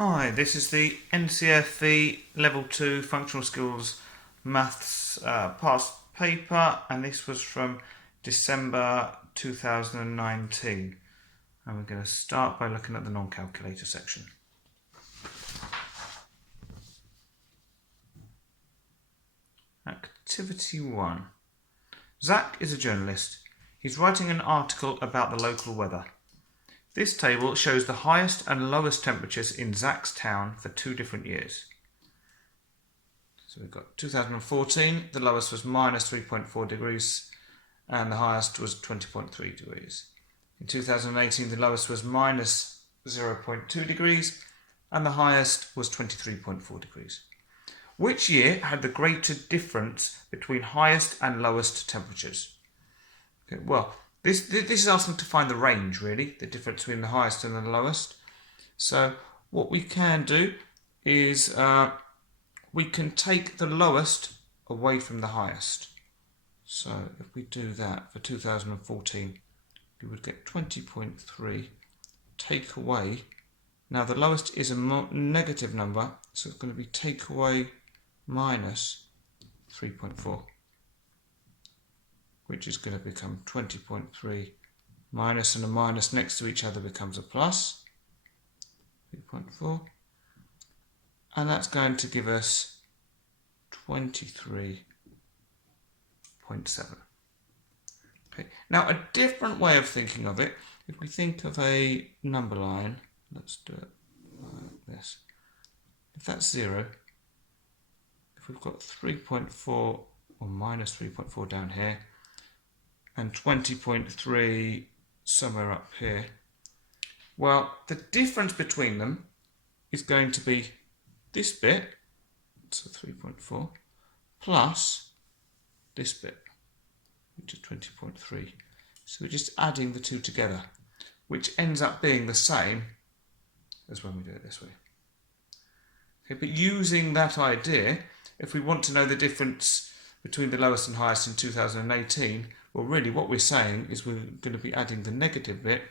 Hi, this is the NCFE Level 2 Functional Skills Maths past paper, and this was from December 2019. And we're going to start by looking at the non-calculator section. Activity 1. Zach is a journalist. He's writing an article about the local weather. This table shows the highest and lowest temperatures in Zach's town for 2 different years. So we've got 2014, the lowest was minus 3.4 degrees and the highest was 20.3 degrees. In 2018, the lowest was minus 0.2 degrees and the highest was 23.4 degrees. Which year had the greater difference between highest and lowest temperatures? Okay, well, this is asking to find the range, really, the difference between the highest and the lowest. So what we can do is we can take the lowest away from the highest. So if we do that for 2014, we would get 20.3, take away. Now the lowest is a negative number, so it's going to be take away minus 3.4. which is going to become 20.3 minus, and a minus next to each other becomes a plus, 3.4, and that's going to give us 23.7. Okay. Now a different way of thinking of it, if we think of a number line, let's do it like this. If that's 0, if we've got 3.4 or minus 3.4 down here, and 20.3 somewhere up here, well, the difference between them is going to be this bit, so 3.4, plus this bit, which is 20.3. So we're just adding the two together, which ends up being the same as when we do it this way. Okay, but using that idea, if we want to know the difference between the lowest and highest in 2018, well, really what we're saying is we're going to be adding the negative bit,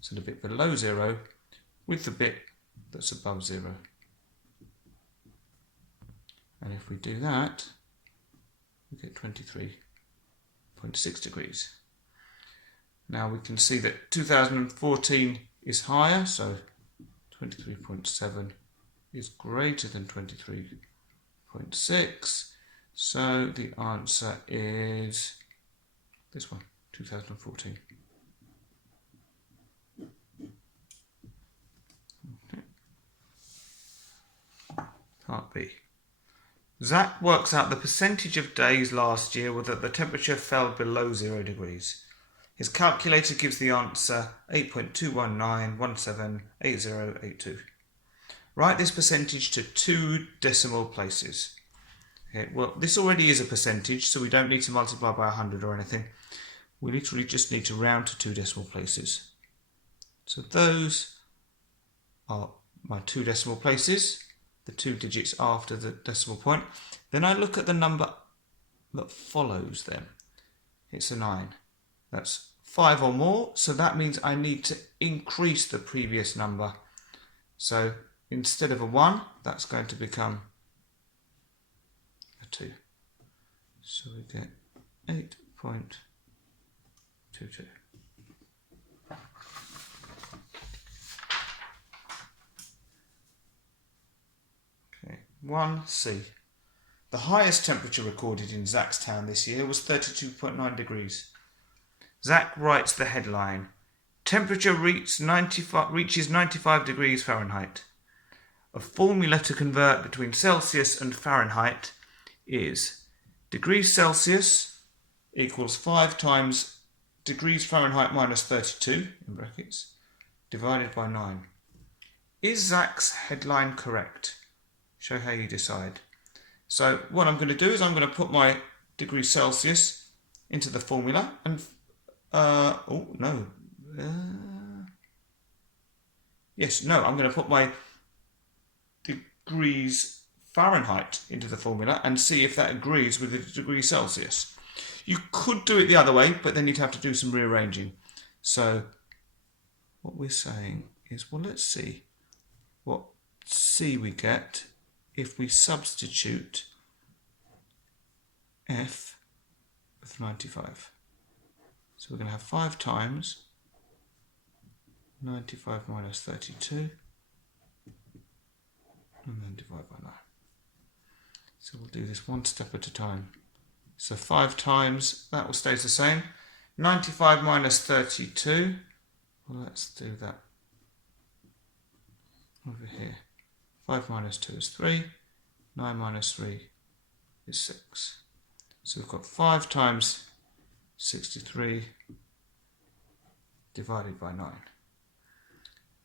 so the bit below 0, with the bit that's above 0. And if we do that, we get 23.6 degrees. Now we can see that 2014 is higher, so 23.7 is greater than 23.6. So the answer is this one, 2014. Okay. Part B. Zach works out the percentage of days last year that the temperature fell below 0 degrees. His calculator gives the answer 8.219178082. Write this percentage to 2 decimal places. Okay, well, this already is a percentage, so we don't need to multiply by 100 or anything. We literally just need to round to 2 decimal places. So those are my 2 decimal places, the 2 digits after the decimal point. Then I look at the number that follows them. It's a 9. That's 5 or more, so that means I need to increase the previous number. So instead of a 1, that's going to become 2. So we get 8.22. Okay, 1C. The highest temperature recorded in Zach's town this year was 32.9 degrees. Zach writes the headline, temperature reaches 95 degrees Fahrenheit. A formula to convert between Celsius and Fahrenheit is degrees Celsius equals 5 times degrees Fahrenheit minus 32, in brackets, divided by 9. Is Zach's headline correct? Show how you decide. So what I'm going to do is I'm going to put my degrees Celsius into the formula and, I'm going to put my degrees Fahrenheit into the formula and see if that agrees with the degree Celsius. You could do it the other way, but then you'd have to do some rearranging. So what we're saying is, well, let's see what C we get if we substitute F with 95. So we're going to have 5 times 95 minus 32 and then divide by 9. So we'll do this one step at a time. So 5 times, that will stay the same. 95 minus 32, well, let's do that over here. 5 minus 2 is 3, 9 minus 3 is 6. So we've got 5 times 63 divided by 9.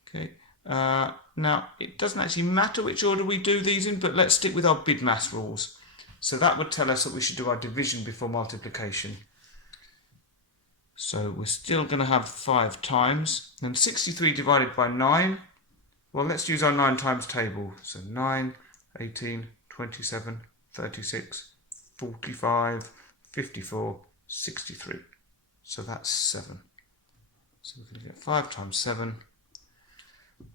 Okay. Now, it doesn't actually matter which order we do these in, but let's stick with our BIDMAS rules. So that would tell us that we should do our division before multiplication. So we're still going to have 5 times. And 63 divided by 9, well, let's use our 9 times table. So 9, 18, 27, 36, 45, 54, 63. So that's 7. So we're going to get 5 times 7.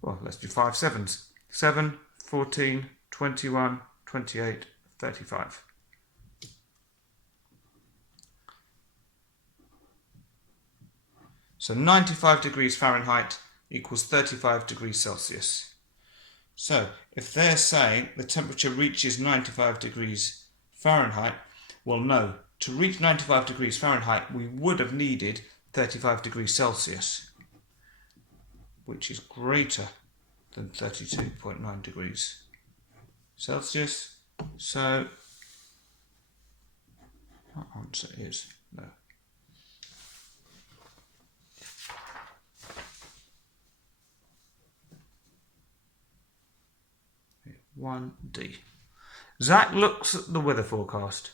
Well, let's do 5 sevens. 7, 14, 21, 28, 35. So 95 degrees Fahrenheit equals 35 degrees Celsius. So if they're saying the temperature reaches 95 degrees Fahrenheit, well, no. To reach 95 degrees Fahrenheit, we would have needed 35 degrees Celsius, which is greater than 32.9 degrees Celsius. So our answer is no. Okay, 1D. Zach looks at the weather forecast.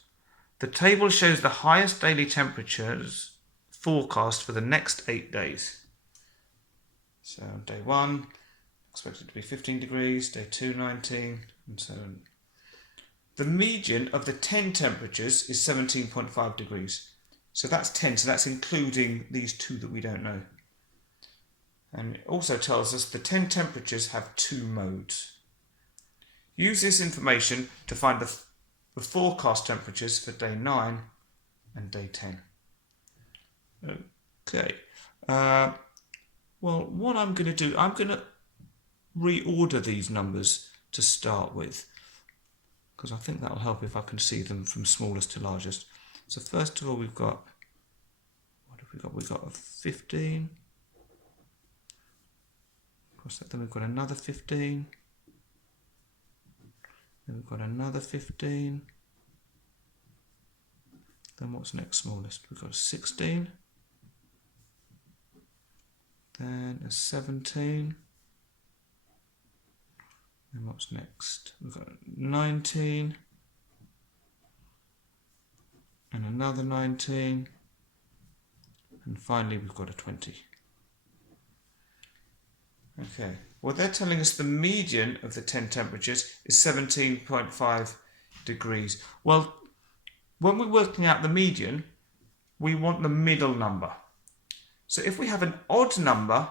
The table shows the highest daily temperatures forecast for the next 8 days. So day 1, expected to be 15 degrees, day 2, 19, and so on. The median of the 10 temperatures is 17.5 degrees. So that's 10, so that's including these 2 that we don't know. And it also tells us the 10 temperatures have 2 modes. Use this information to find the forecast temperatures for day 9 and day 10. Okay. Well, what I'm going to do, I'm going to reorder these numbers to start with, because I think that will help if I can see them from smallest to largest. So first of all, we've got, what have we got? We've got a 15. Across that, then we've got another 15. Then we've got another 15. Then what's next smallest? We've got a 16. Then a 17. And what's next? We've got 19. And another 19. And finally we've got a 20. Okay, well, they're telling us the median of the 10 temperatures is 17.5 degrees. Well, when we're working out the median, we want the middle number. So if we have an odd number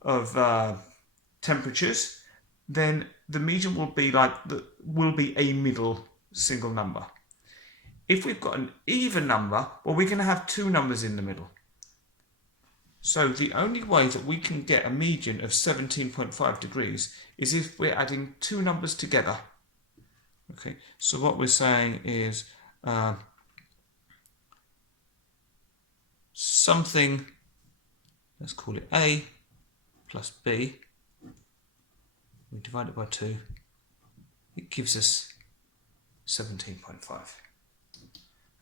of temperatures, then the median will be a middle single number. If we've got an even number, well, we're going to have 2 numbers in the middle. So the only way that we can get a median of 17.5 degrees is if we're adding 2 numbers together. Okay, so what we're saying is something, let's call it A plus B, we divide it by 2, it gives us 17.5.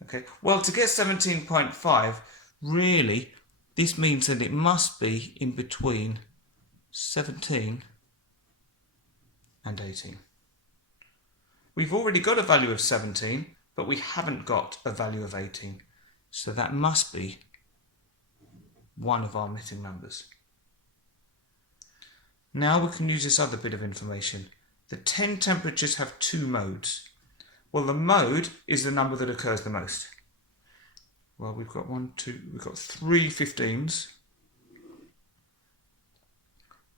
Okay, well, to get 17.5, really, this means that it must be in between 17 and 18. We've already got a value of 17, but we haven't got a value of 18. So that must be one of our missing numbers. Now we can use this other bit of information. The 10 temperatures have 2 modes. Well, the mode is the number that occurs the most. Well, we've got 3 15s,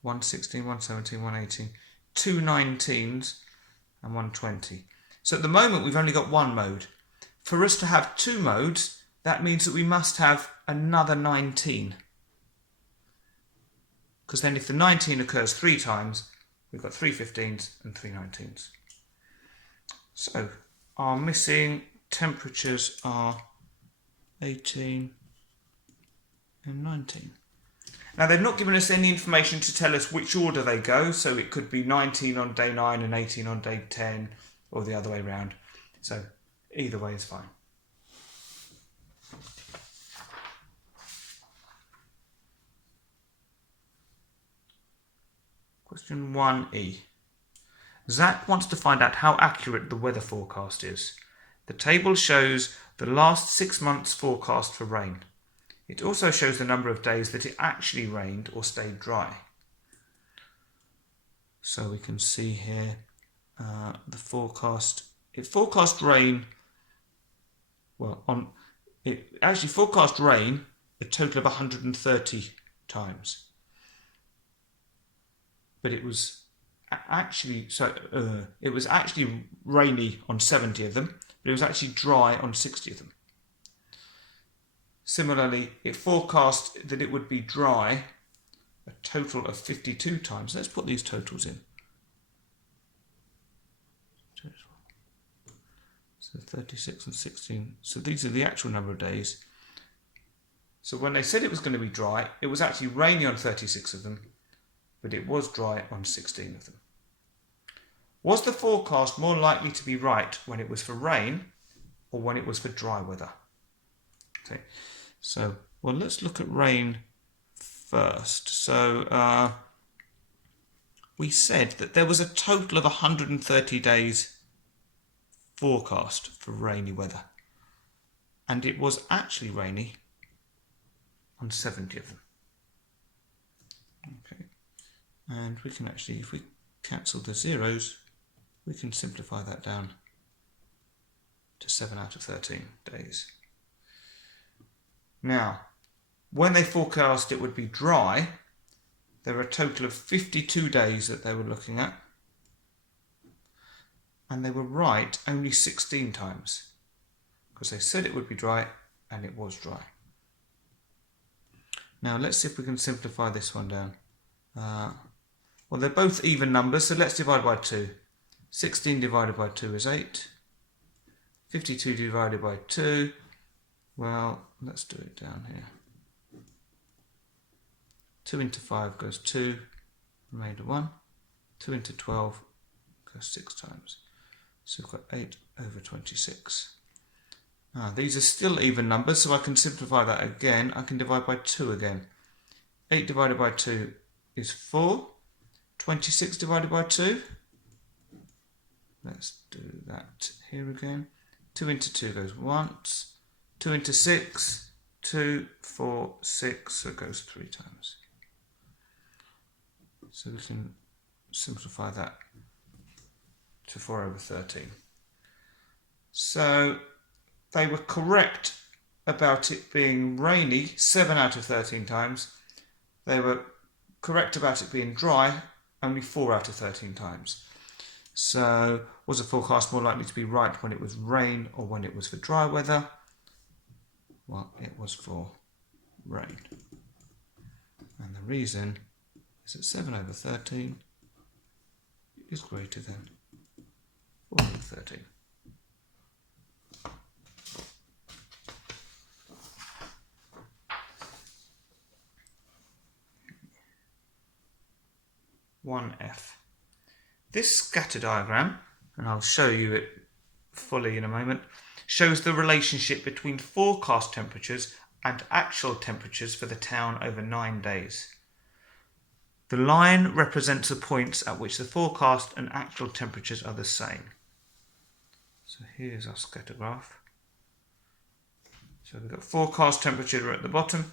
1 16, 1 17, 1 18. two 19s and one 20. So at the moment we've only got one mode. For us to have two modes, that means that we must have another 19. Because then if the 19 occurs 3 times, we've got 3 15s and 3 19s. So our missing temperatures are 18 and 19. Now they've not given us any information to tell us which order they go, so it could be 19 on day 9 and 18 on day 10, or the other way around. So either way is fine. Question 1e. Zach wants to find out how accurate the weather forecast is. The table shows the last 6 months' forecast for rain. It also shows the number of days that it actually rained or stayed dry. So we can see here the forecast. It forecast rain, it actually forecast rain a total of 130 times. But it was actually rainy on 70 of them, but it was actually dry on 60 of them. Similarly, it forecast that it would be dry a total of 52 times. Let's put these totals in. So 36 and 16. So these are the actual number of days. So when they said it was going to be dry, it was actually rainy on 36 of them, but it was dry on 16 of them. Was the forecast more likely to be right when it was for rain or when it was for dry weather? Okay, so let's look at rain first. So we said that there was a total of 130 days forecast for rainy weather, and it was actually rainy on 70 of them. Okay, and we can actually, if we cancel the zeros, we can simplify that down to 7 out of 13 days. Now, when they forecast it would be dry, there were a total of 52 days that they were looking at, and they were right only 16 times, because they said it would be dry and it was dry. Now let's see if we can simplify this one down. Well, they're both even numbers, so let's divide by 2. 16 divided by 2 is 8. 52 divided by 2, well, let's do it down here. 2 into 5 goes 2, remainder 1. 2 into 12 goes 6 times. So we've got 8 over 26. These are still even numbers, so I can simplify that again. I can divide by 2 again. 8 divided by 2 is 4. 26 divided by 2. Let's do that here again. 2 into 2 goes once. 2 into 6, 2, 4, 6, so it goes 3 times. So we can simplify that to 4 over 13. So they were correct about it being rainy 7 out of 13 times. They were correct about it being dry only 4 out of 13 times. So was the forecast more likely to be right when it was rain or when it was for dry weather? Well, it was for rain. And the reason is that 7 over 13 is greater than 4 over 13. (1F). This scatter diagram, and I'll show you it fully in a moment, shows the relationship between forecast temperatures and actual temperatures for the town over 9 days. The line represents the points at which the forecast and actual temperatures are the same. So here's our scatter graph. So we've got forecast temperature at the bottom,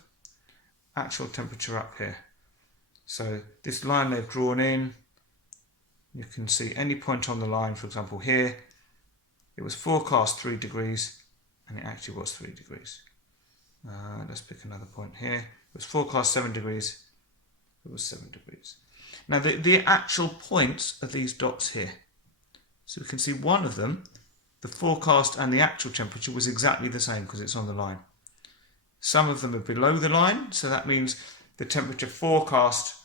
actual temperature up here. So this line they've drawn in, you can see any point on the line, for example here, it was forecast 3 degrees and it actually was 3 degrees. Let's pick another point here. It was forecast 7 degrees, it was 7 degrees. Now the actual points are these dots here. So we can see one of them, the forecast and the actual temperature, was exactly the same because it's on the line. Some of them are below the line, so that means the temperature forecast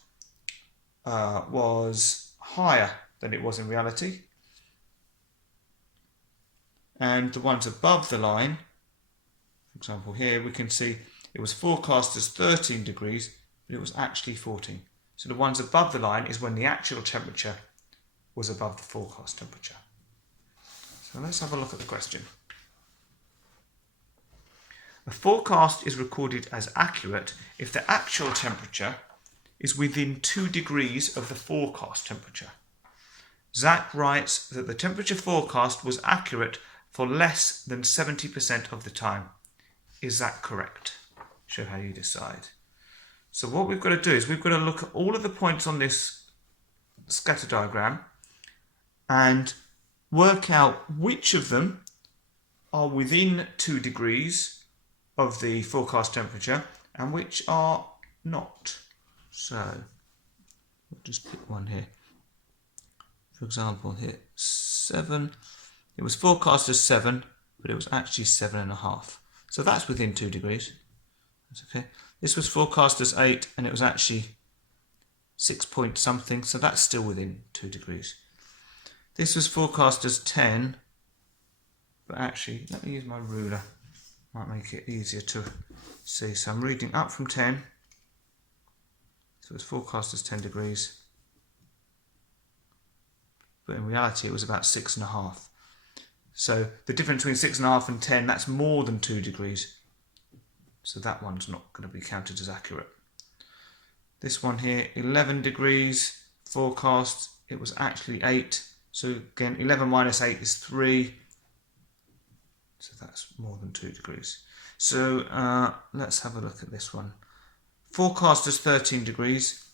was higher than it was in reality. And the ones above the line, for example here, we can see it was forecast as 13 degrees, but it was actually 14. So the ones above the line is when the actual temperature was above the forecast temperature. So let's have a look at the question. A forecast is recorded as accurate if the actual temperature is within 2 degrees of the forecast temperature. Zach writes that the temperature forecast was accurate for less than 70% of the time. Is that correct? Show how you decide. So what we've got to do is we've got to look at all of the points on this scatter diagram and work out which of them are within 2 degrees of the forecast temperature and which are not. So we'll just pick one here. For example, here 7. It was forecast as 7, but it was actually 7.5. So that's within 2 degrees. That's okay. This was forecast as 8, and it was actually 6 point something, so that's still within 2 degrees. This was forecast as 10, but actually, let me use my ruler. Might make it easier to see. So I'm reading up from 10. So it's forecast as 10 degrees. But in reality, it was about 6.5. So the difference between 6.5 and 10, that's more than 2 degrees. So that one's not going to be counted as accurate. This one here, 11 degrees forecast. It was actually 8. So again, 11 minus 8 is 3. So that's more than 2 degrees. So let's have a look at this one. Forecast as 13 degrees.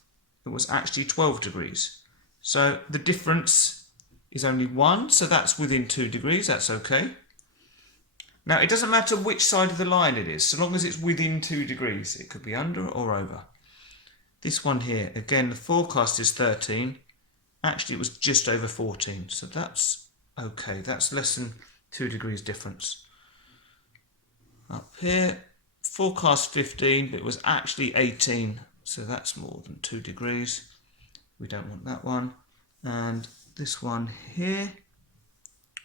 It was actually 12 degrees. So the difference is only 1, so that's within 2 degrees, that's okay. Now it doesn't matter which side of the line it is, so long as it's within 2 degrees. It could be under or over. This one here, again, the forecast is 13. Actually, it was just over 14, so that's okay. That's less than 2 degrees difference. Up here, forecast 15, but it was actually 18, so that's more than 2 degrees. We don't want that one. And this one here,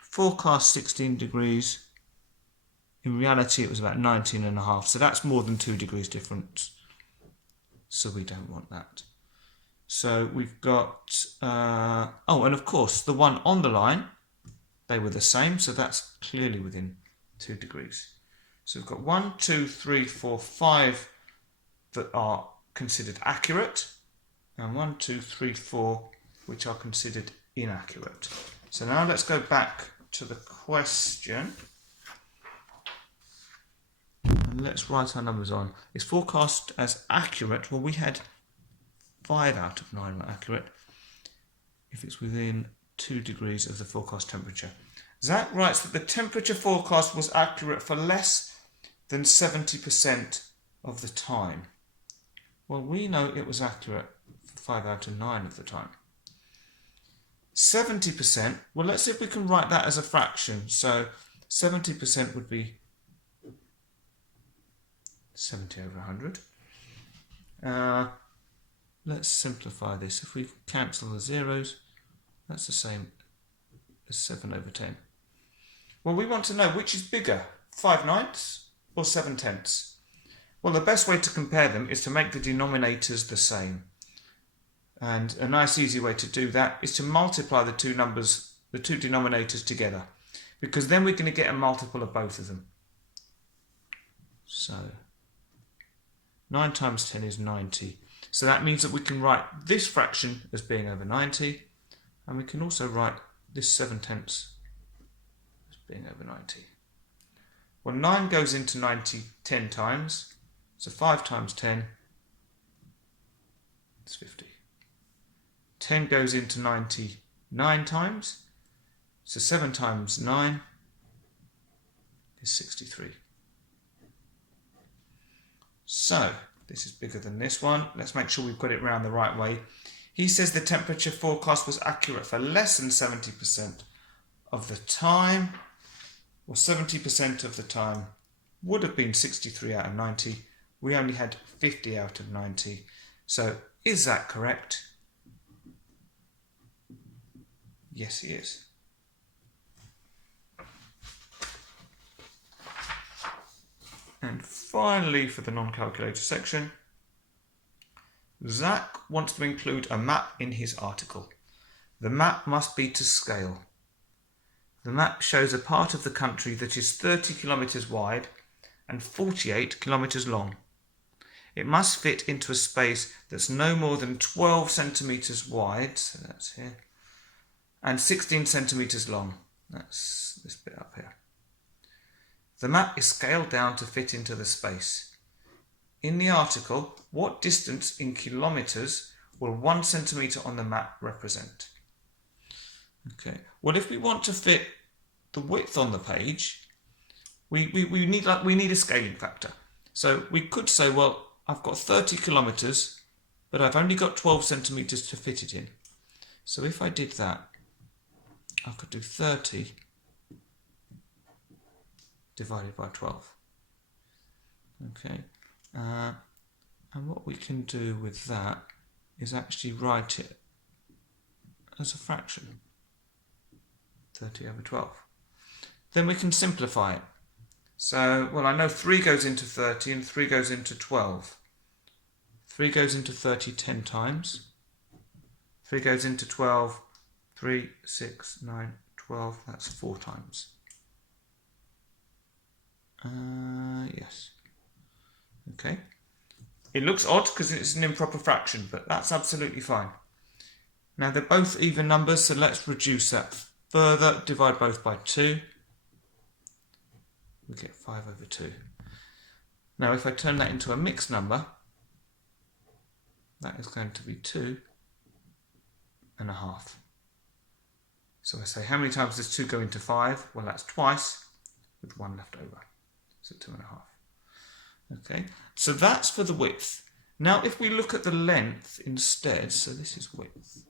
forecast 16 degrees. In reality, it was about 19.5, so that's more than 2 degrees difference. So we don't want that. So we've got, oh, and of course, the one on the line, they were the same, so that's clearly within 2 degrees. So we've got 1, 2, 3, 4, 5 that are considered accurate, and 1, 2, 3, 4 which are considered inaccurate. So now let's go back to the question and let's write our numbers on. It's forecast as accurate. Well, we had 5 out of 9 were accurate if it's within 2 degrees of the forecast temperature. Zach writes that the temperature forecast was accurate for less than 70% of the time. Well, we know it was accurate for 5 out of 9 of the time. 70%, well, let's see if we can write that as a fraction. So 70% would be 70 over 100. Let's simplify this. If we cancel the zeros, that's the same as 7 over 10. Well, we want to know which is bigger, 5/9 or 7/10. Well, the best way to compare them is to make the denominators the same. And a nice easy way to do that is to multiply the two numbers, the two denominators together, because then we're going to get a multiple of both of them. So 9 times 10 is 90. So that means that we can write this fraction as being over 90, and we can also write this 7/10 as being over 90. Well, 9 goes into 90 10 times, so 5 times 10 is 50. 10 goes into 90 9 times, so 7 times 9 is 63. So this is bigger than this one. Let's make sure we've got it round the right way. He says the temperature forecast was accurate for less than 70% of the time, or 70% of the time would have been 63 out of 90. We only had 50 out of 90. So is that correct? Yes, he is. And finally, for the non-calculator section, Zach wants to include a map in his article. The map must be to scale. The map shows a part of the country that is 30 kilometres wide and 48 kilometres long. It must fit into a space that's no more than 12 centimetres wide, so that's here, and 16 centimetres long. That's this bit up here. The map is scaled down to fit into the space. In the article, what distance in kilometres will 1 centimetre on the map represent? Okay. Well, if we want to fit the width on the page, we need a scaling factor. So we could say, well, I've got 30 kilometres, but I've only got 12 centimetres to fit it in. So if I did that, I could do 30 divided by 12. Okay. And what we can do with that is actually write it as a fraction. 30 over 12. Then we can simplify it. So, well, I know 3 goes into 30 and 3 goes into 12. 3 goes into 30 10 times. 3 goes into 12, 3, 6, 9, 12, that's 4 times. Yes. Okay. It looks odd because it's an improper fraction, but that's absolutely fine. Now they're both even numbers, so let's reduce that further. Divide both by 2. We get 5 over 2. Now if I turn that into a mixed number, that is going to be 2.5. So I say, how many times does 2 go into 5? Well, that's twice, with 1 left over. So 2.5. Okay, so that's for the width. Now if we look at the length instead, so this is width.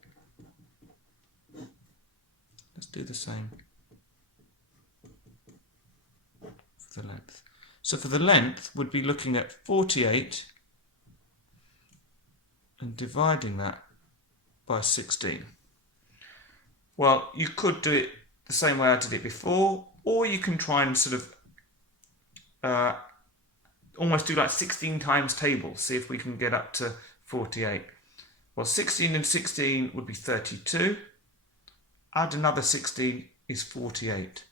Let's do the same for the length. So for the length, we'd be looking at 48 and dividing that by 16. Well, you could do it the same way I did it before, or you can try and sort of almost do like 16 times table, see if we can get up to 48. Well, 16 and 16 would be 32. Add another 16 is 48.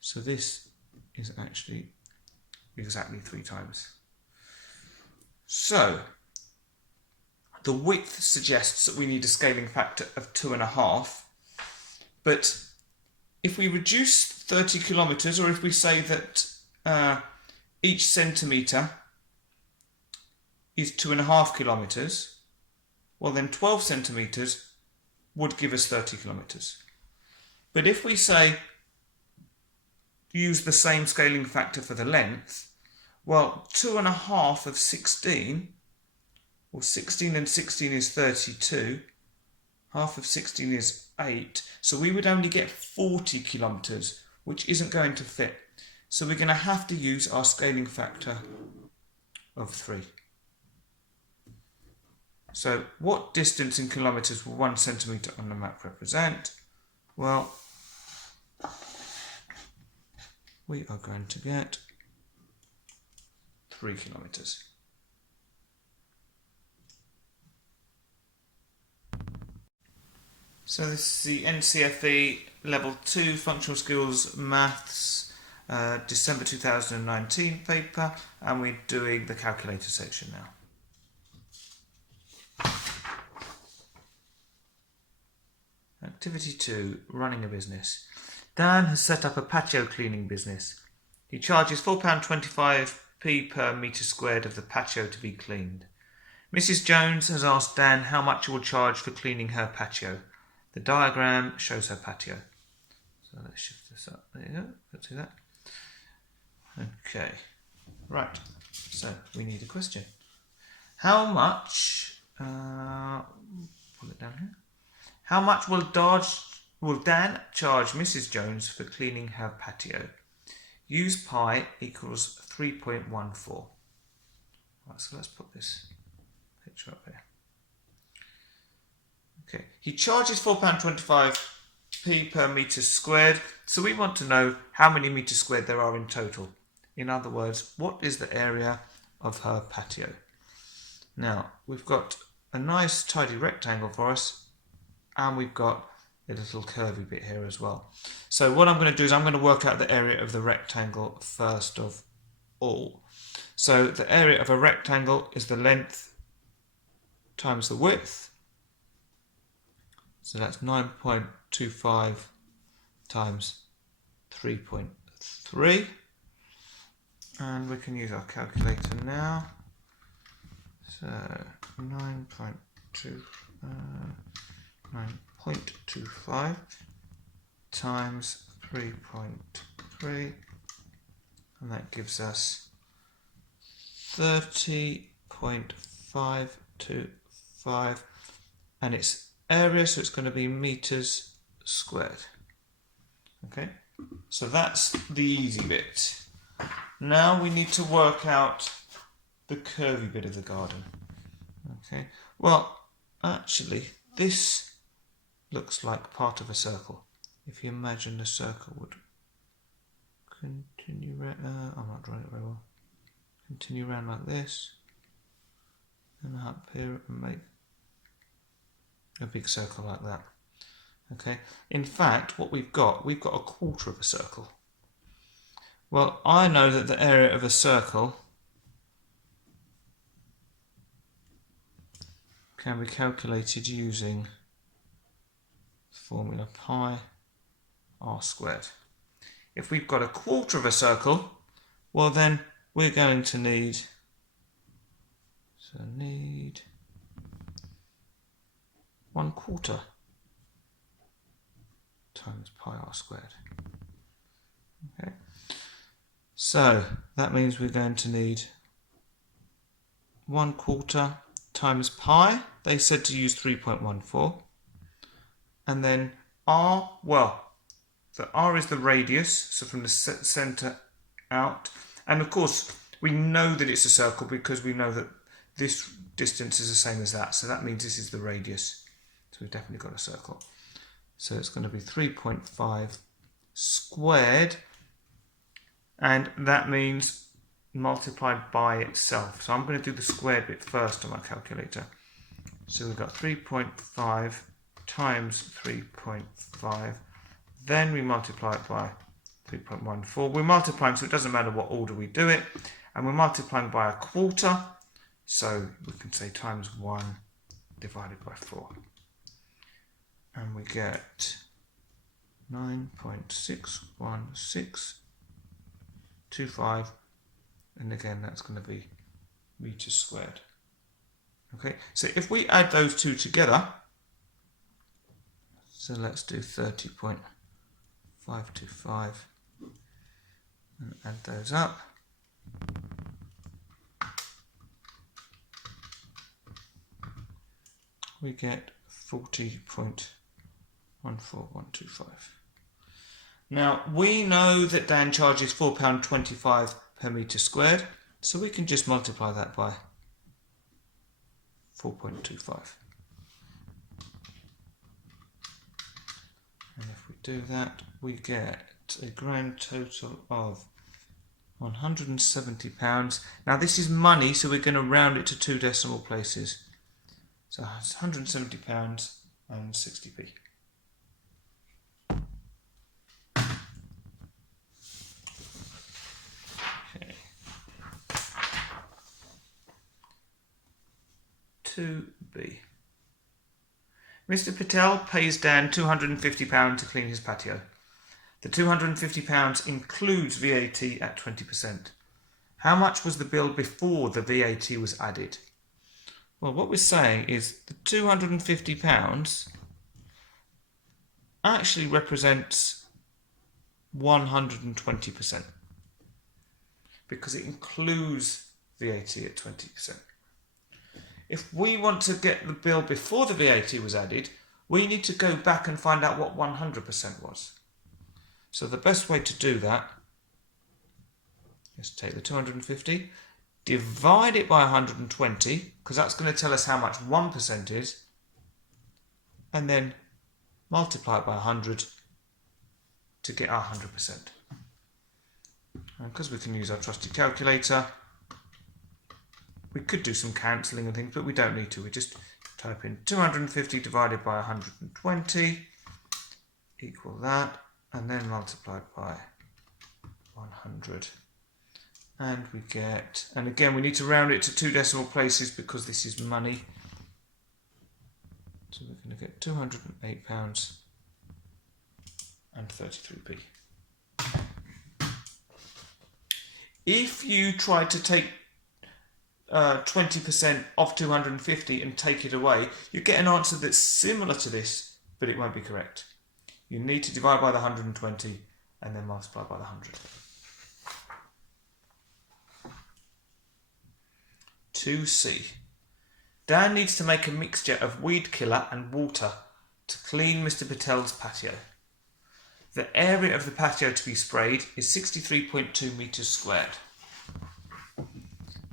So this is actually exactly 3 times. So the width suggests that we need a scaling factor of 2.5. But if we reduce 30 kilometres, or if we say that each centimetre is 2.5 kilometres, well then 12 centimetres would give us 30 kilometres. But if we say use the same scaling factor for the length, well 2.5 of 16, well 16 and 16 is 32, half of 16 is 8, so we would only get 40 kilometres, which isn't going to fit. So we're going to have to use our scaling factor of 3. So what distance in kilometres will 1 centimetre on the map represent? Well, we are going to get 3 kilometres. So this is the NCFE Level 2 Functional Skills Maths December 2019 paper, and we're doing the calculator section now. Activity 2, running a business. Dan has set up a patio cleaning business. He charges £4.25p per metre squared of the patio to be cleaned. Mrs. Jones has asked Dan how much he will charge for cleaning her patio. The diagram shows her patio. So let's shift this up. There you go. Let's do that. Okay. Right. So we need a question. How much? put it down here. How much will Dan charge Mrs. Jones for cleaning her patio? Use pi equals 3.14. Right, so let's put this picture up here. Okay, he charges £4.25p per metre squared, so we want to know how many metres squared there are in total. In other words, what is the area of her patio? Now, we've got a nice tidy rectangle for us, and we've got a little curvy bit here as well. So what I'm going to do is I'm going to work out the area of the rectangle first of all. So the area of a rectangle is the length times the width. So that's 9.25 times 3.3. And we can use our calculator now. So 9.25 times 3.3, and that gives us 30.525, and its area, so it's going to be meters squared. Okay, so that's the easy bit. Now we need to work out the curvy bit of the garden. Okay, well, actually, this looks like part of a circle. If you imagine the circle would continue, I'm not drawing it very well. Continue around like this, and up here, and make a big circle like that. Okay. In fact, what we've got a quarter of a circle. Well, I know that the area of a circle can be calculated using the formula pi r squared. If we've got a quarter of a circle, well then we're going to need 1/4 times pi r squared. Okay, so that means we're going to need 1/4 times pi. They said to use 3.14, and then r, well, so r is the radius, so from the centre out, and of course we know that it's a circle because we know that this distance is the same as that, so that means this is the radius, so we've definitely got a circle. So it's going to be 3.5 squared, and that means multiplied by itself. So I'm going to do the squared bit first on my calculator. So we've got 3.5 times 3.5, then we multiply it by 3.14. We're multiplying, so it doesn't matter what order we do it, and we're multiplying by 1/4, so we can say times 1 divided by 4. And we get 9.61625, and again that's going to be meters squared. Okay, so if we add those two together, so let's do 30.525 and add those up. We get 40.14125. Now, we know that Dan charges £4.25 per metre squared, so we can just multiply that by 4.25. And if we do that, we get a grand total of £170. Now, this is money, so we're going to round it to 2 decimal places. So it's £170 and 60p. Okay. 2b. Mr. Patel pays Dan £250 to clean his patio. The £250 includes VAT at 20%. How much was the bill before the VAT was added? Well, what we're saying is the £250 actually represents 120% because it includes VAT at 20%. If we want to get the bill before the VAT was added, we need to go back and find out what 100% was. So the best way to do that is take the 250, divide it by 120, because that's going to tell us how much 1% is, and then multiply it by 100 to get our 100%. And because we can use our trusty calculator, we could do some cancelling and things, but we don't need to. We just type in 250 divided by 120 equal that, and then multiplied by 100. And we get, and again we need to round it to 2 decimal places because this is money. So we're going to get £208 and 33p. If you try to take 20% of 250 and take it away, you get an answer that's similar to this, but it won't be correct. You need to divide by the 120 and then multiply by the 100. 2C. Dan needs to make a mixture of weed killer and water to clean Mr. Patel's patio. The area of the patio to be sprayed is 63.2 metres squared.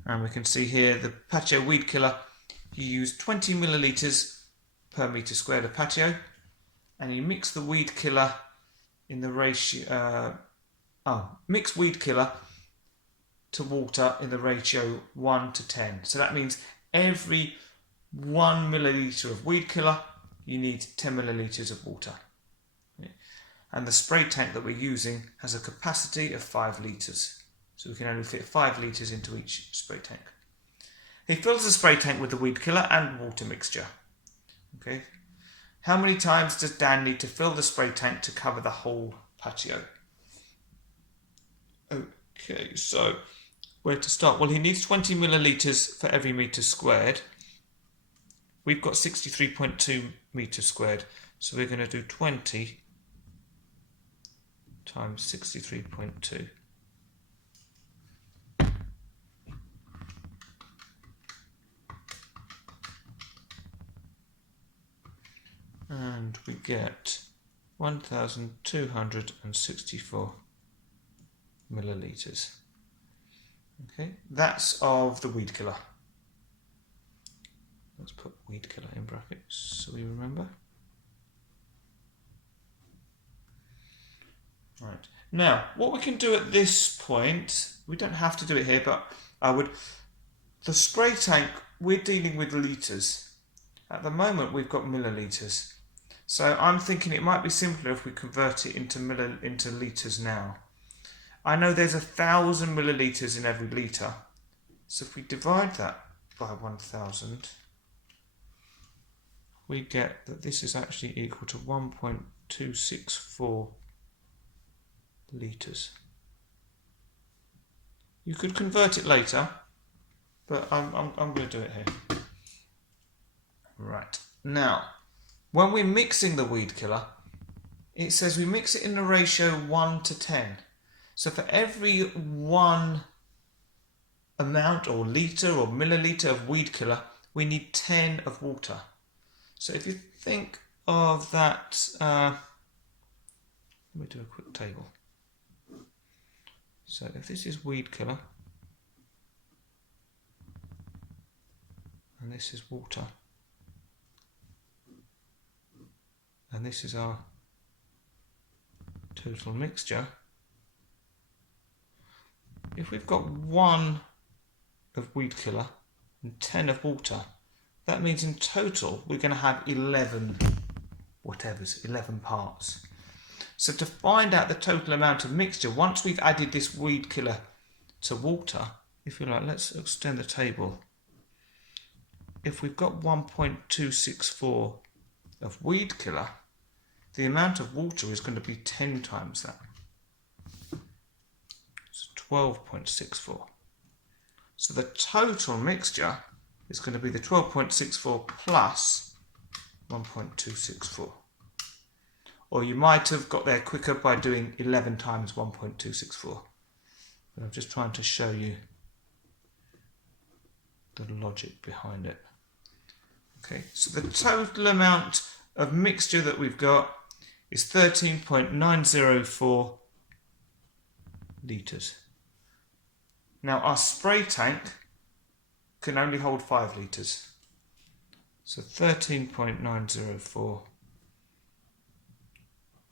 And we can see here the patio weed killer, you use 20 millilitres per metre squared of patio, and you mix the weed killer in the ratio, mix weed killer to water in the ratio 1 to 10. So that means every 1 millilitre of weed killer, you need 10 millilitres of water. And the spray tank that we're using has a capacity of 5 litres. So we can only fit 5 litres into each spray tank. He fills the spray tank with the weed killer and water mixture. Okay. How many times does Dan need to fill the spray tank to cover the whole patio? Okay, so where to start? Well, he needs 20 millilitres for every metre squared. We've got 63.2 metres squared, so we're going to do 20 times 63.2. And we get 1,264 millilitres. Okay, that's of the weed killer. Let's put weed killer in brackets so we remember. Right, now what we can do at this point, we don't have to do it here, but the spray tank, we're dealing with litres. At the moment we've got millilitres. So I'm thinking it might be simpler if we convert it into litres now. I know there's 1,000 millilitres in every litre. So if we divide that by 1,000, we get that this is actually equal to 1.264 litres. You could convert it later, but I'm going to do it here. Right, now, when we're mixing the weed killer, it says we mix it in the ratio 1 to 10. So for every 1 amount or litre or milliliter of weed killer, we need 10 of water. So if you think of that, let me do a quick table. So if this is weed killer, and this is water, and this is our total mixture, if we've got 1 of weed killer and 10 of water, that means in total we're going to have 11 parts. So to find out the total amount of mixture, once we've added this weed killer to water, if you like, let's extend the table. If we've got 1.264 of weed killer, the amount of water is going to be 10 times that. It's 12.64. So the total mixture is going to be the 12.64 plus 1.264. Or you might have got there quicker by doing 11 times 1.264. But I'm just trying to show you the logic behind it. Okay, so the total amount of mixture that we've got is 13.904 litres. Now our spray tank can only hold 5 litres. So 13.904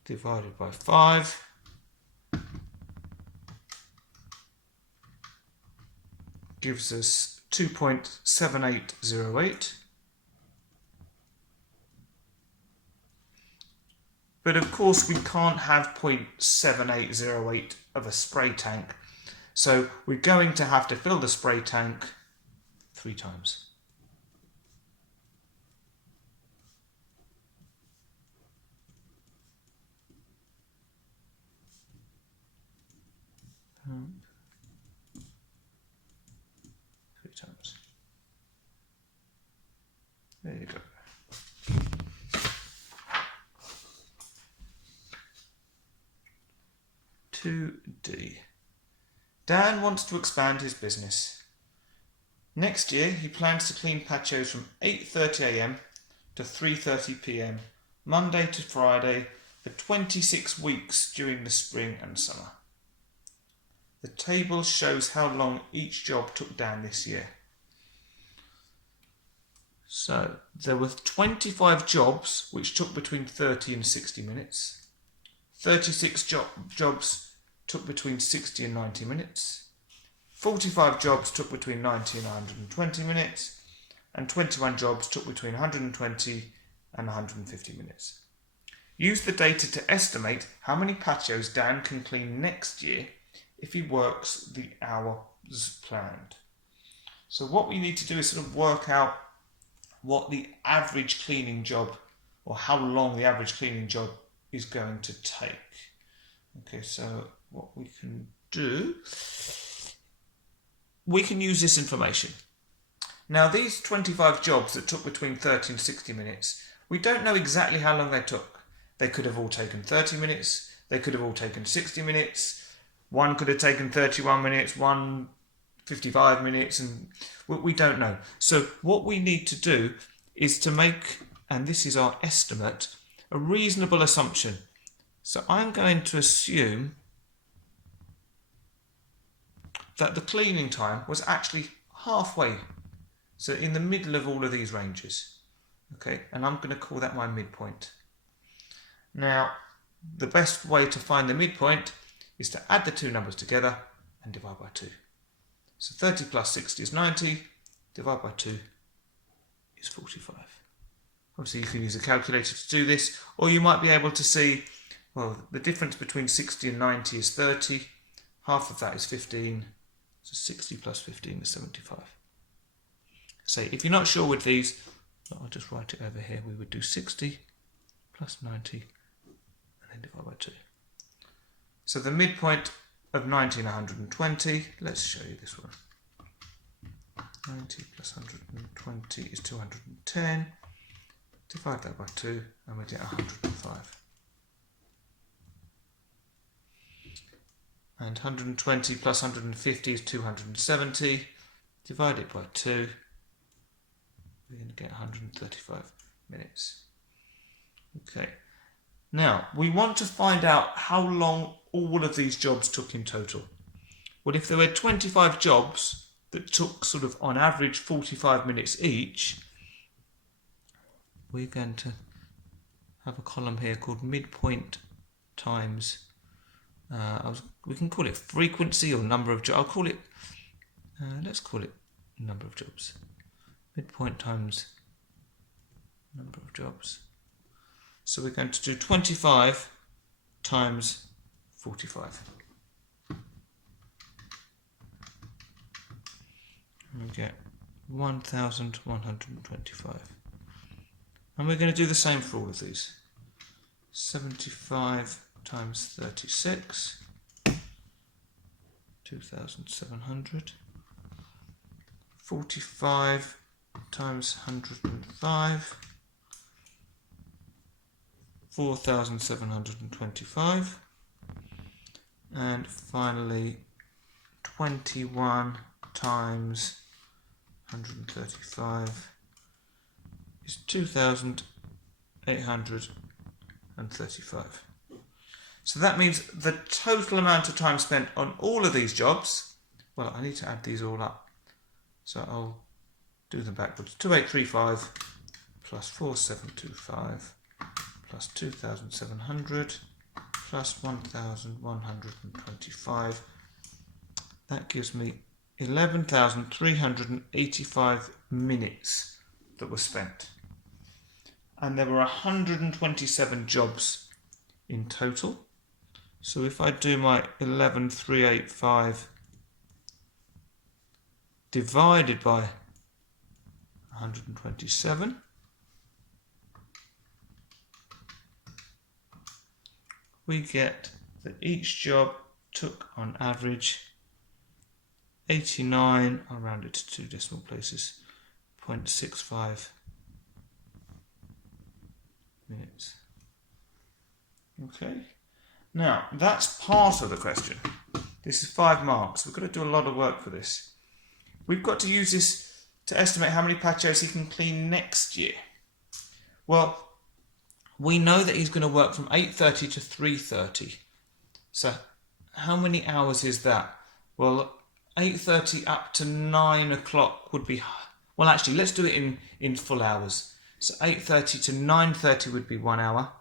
divided by 5 gives us 2.7808. But of course we can't have 0.7808 of a spray tank. So we're going to have to fill the spray tank 3 times. Three times. There you go. Q2d. Dan wants to expand his business. Next year he plans to clean patios from 8:30 a.m. to 3:30 p.m. Monday to Friday for 26 weeks during the spring and summer. The table shows how long each job took Dan this year. So there were 25 jobs which took between 30 and 60 minutes. 36 jobs took between 60 and 90 minutes. 45 jobs took between 90 and 120 minutes. And 21 jobs took between 120 and 150 minutes. Use the data to estimate how many patios Dan can clean next year if he works the hours planned. So what we need to do is sort of work out what the average cleaning job, or how long the average cleaning job is going to take. Okay, so what we can do, we can use this information. Now these 25 jobs that took between 30 and 60 minutes, we don't know exactly how long they took. They could have all taken 30 minutes, they could have all taken 60 minutes, one could have taken 31 minutes, one 55 minutes, and we don't know. So what we need to do is to make, and this is our estimate, a reasonable assumption. So I'm going to assume that the cleaning time was actually halfway, so in the middle of all of these ranges. Okay, and I'm going to call that my midpoint. Now, the best way to find the midpoint is to add the two numbers together and divide by 2. So 30 plus 60 is 90, divide by 2 is 45. Obviously you can use a calculator to do this, or you might be able to see, well, the difference between 60 and 90 is 30, half of that is 15, so 60 plus 15 is 75. So if you're not sure with these, I'll just write it over here. We would do 60 plus 90 and then divide by 2. So the midpoint of 90 and 120, let's show you this one. 90 plus 120 is 210. Divide that by 2 and we get 105. And 120 plus 150 is 270. Divide it by 2. We're going to get 135 minutes. Okay. Now, we want to find out how long all of these jobs took in total. Well, if there were 25 jobs that took sort of on average 45 minutes each, we're going to have a column here called midpoint times, we can call it frequency or number of jobs. I'll call it, let's call it number of jobs. Midpoint times number of jobs. So we're going to do 25 times 45. And we get 1,125. And we're going to do the same for all of these. 75 times 36, 2,700. 45 times 105, 4,725. And finally 21 times 135 is 2,835. So that means the total amount of time spent on all of these jobs, well, I need to add these all up. So I'll do them backwards. 2,835 plus 4,725 plus 2,700 plus 1,125. That gives me 11,385 minutes that were spent. And there were 127 jobs in total. So if I do my 11,385 divided by 127, we get that each job took on average 89, I'll round it to 2 decimal places, 0.65 minutes. Okay, now that's part of the question. This is 5 marks. We've got to do a lot of work for this. We've got to use this to estimate how many patios he can clean next year. Well, we know that he's going to work from 8:30 to 3:30. So how many hours is that? Well, 8:30 up to 9 o'clock would be, well, actually, let's do it in full hours. So 8:30 to 9:30 would be 1 hour,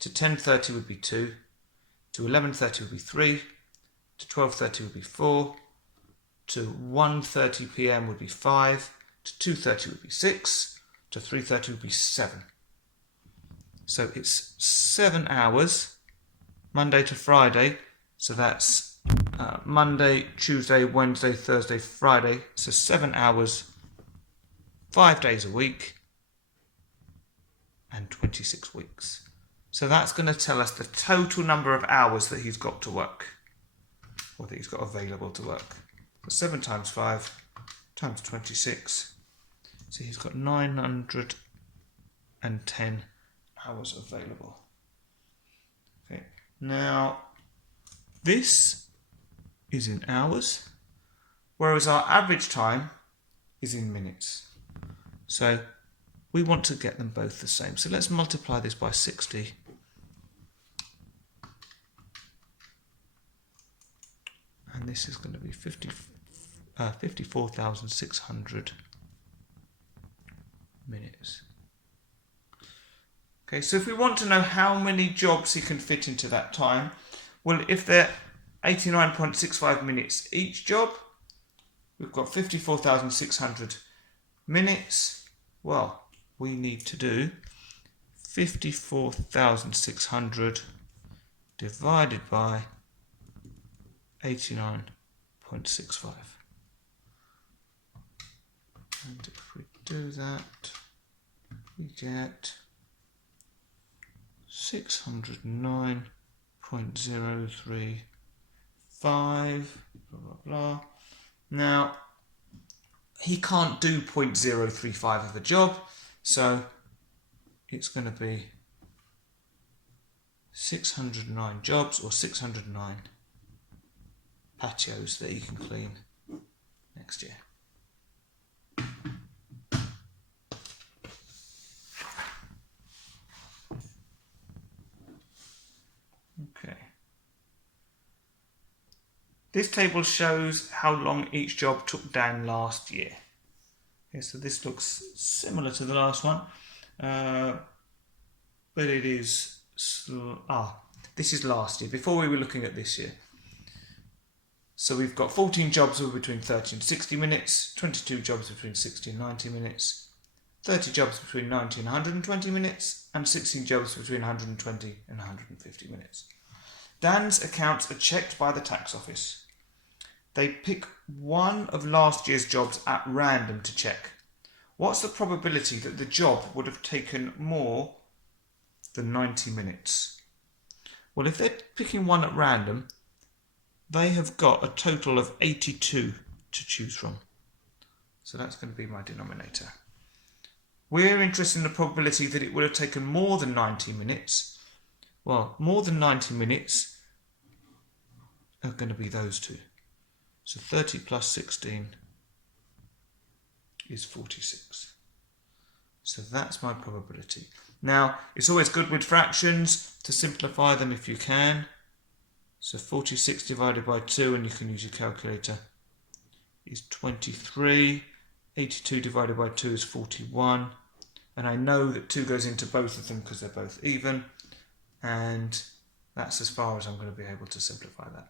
to 10:30 would be 2, to 11:30 would be 3, to 12:30 would be 4, to 1:30 p.m. would be 5, to 2:30 would be 6, to 3:30 would be 7. So it's 7 hours, Monday to Friday, so that's Monday, Tuesday, Wednesday, Thursday, Friday, so 7 hours, 5 days a week, and 26 weeks. So that's going to tell us the total number of hours that he's got to work, or that he's got available to work. So 7 times 5 times 26, so he's got 910 hours available. Okay, now this is in hours, whereas our average time is in minutes. So we want to get them both the same. So let's multiply this by 60. And this is going to be 54,600 minutes. Okay, so if we want to know how many jobs he can fit into that time, well, if they're 89.65 minutes each job, we've got 54,600 minutes. Well, we need to do 54,600 divided by 89.65. And if we do that, we get 609.035, blah, blah, blah. Now, he can't do 0.035 of the job, so it's going to be 609 jobs, or 609 patios that he can clean next year. Okay. This table shows how long each job took Dan last year. Okay, so this looks similar to the last one, but it is this is last year, before we were looking at this year. So we've got 14 jobs that were between 30 and 60 minutes, 22 jobs between 60 and 90 minutes, 30 jobs between 90 and 120 minutes, and 16 jobs between 120 and 150 minutes. Dan's accounts are checked by the tax office. They pick one of last year's jobs at random to check. What's the probability that the job would have taken more than 90 minutes? Well, if they're picking one at random, they have got a total of 82 to choose from. So that's going to be my denominator. We're interested in the probability that it would have taken more than 90 minutes. Well, more than 90 minutes are going to be those two. So 30 plus 16 is 46. So that's my probability. Now, it's always good with fractions to simplify them if you can. So 46 divided by 2, and you can use your calculator, is 23. 82 divided by 2 is 41. And I know that 2 goes into both of them because they're both even. And that's as far as I'm going to be able to simplify that.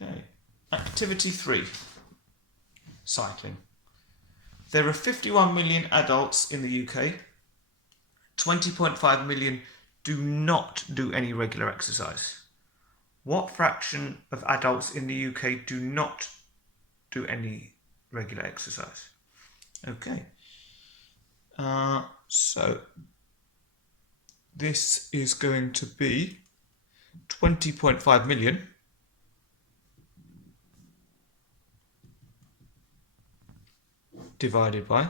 Okay. Activity 3. Cycling. There are 51 million adults in the UK. 20.5 million do not do any regular exercise. What fraction of adults in the UK do not do any regular exercise? Okay. So this is going to be 20.5 million divided by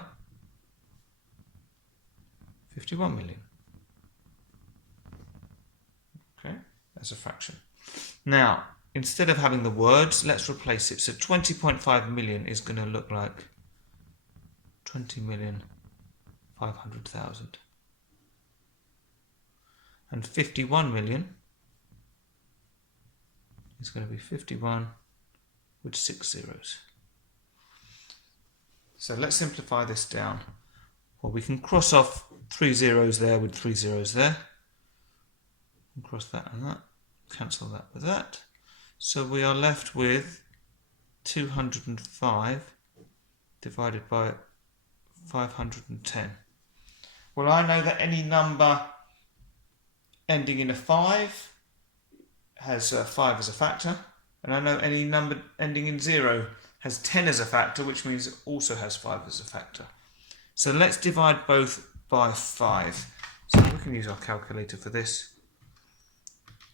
51 million. Okay, that's a fraction. Now, instead of having the words, let's replace it. So 20.5 million is going to look like 20,500,000. And 51 million is going to be 51 with 6 zeros. So let's simplify this down. Well, we can cross off 3 zeros there with 3 zeros there. And cross that and that. Cancel that with that. So we are left with 205 divided by 510. Well, I know that any number ending in a 5 has 5 as a factor. And I know any number ending in 0 has 10 as a factor, which means it also has 5 as a factor. So let's divide both by 5. So we can use our calculator for this.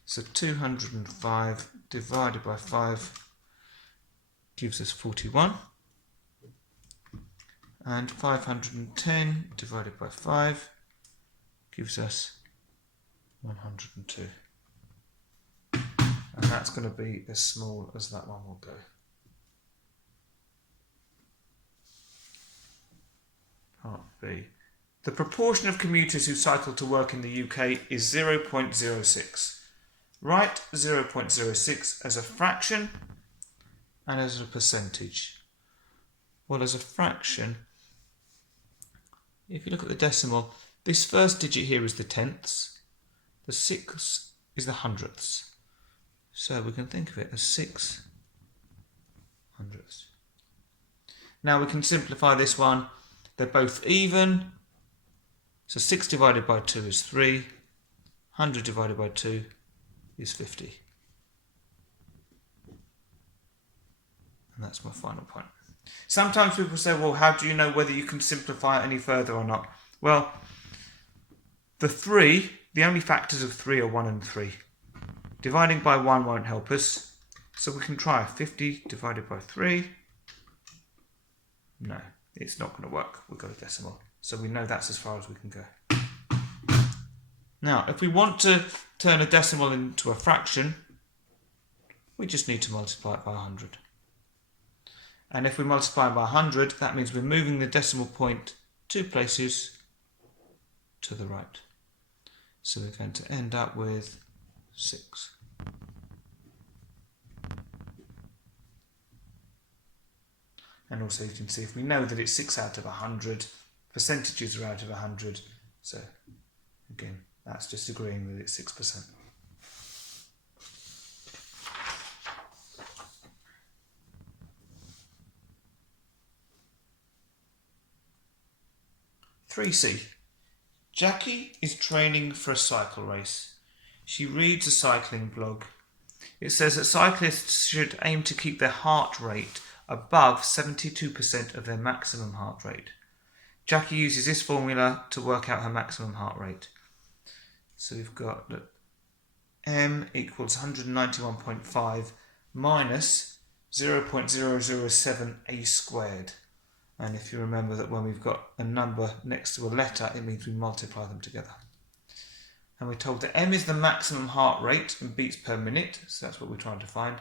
So 205 divided by 5 gives us 41. And 510 divided by 5 gives us 102. And that's going to be as small as that one will go. Part B. The proportion of commuters who cycle to work in the UK is 0.06. Write 0.06 as a fraction and as a percentage. Well, as a fraction, if you look at the decimal, this first digit here is the tenths, the 6 is the hundredths. So we can think of it as 6 hundredths. Now we can simplify this one. They're both even. So 6 divided by 2 is 3. 100 divided by 2 is 50. And that's my final point. Sometimes people say, well, how do you know whether you can simplify it any further or not? Well, the only factors of 3 are 1 and 3. Dividing by 1 won't help us. So we can try 50 divided by 3. No, it's not going to work. We've got a decimal. So we know that's as far as we can go. Now, if we want to turn a decimal into a fraction, we just need to multiply it by 100. And if we multiply by 100, that means we're moving the decimal point 2 places to the right. So we're going to end up with 6. And also you can see if we know that it's 6 out of 100, percentages are out of 100. So again, that's just agreeing that it's 6%. (3C). Jackie is training for a cycle race. She reads a cycling blog. It says that cyclists should aim to keep their heart rate above 72% of their maximum heart rate. Jackie uses this formula to work out her maximum heart rate. So we've got that m equals 191.5 minus 0.007 a squared. And if you remember that when we've got a number next to a letter, it means we multiply them together. And we're told that M is the maximum heart rate in beats per minute, so that's what we're trying to find.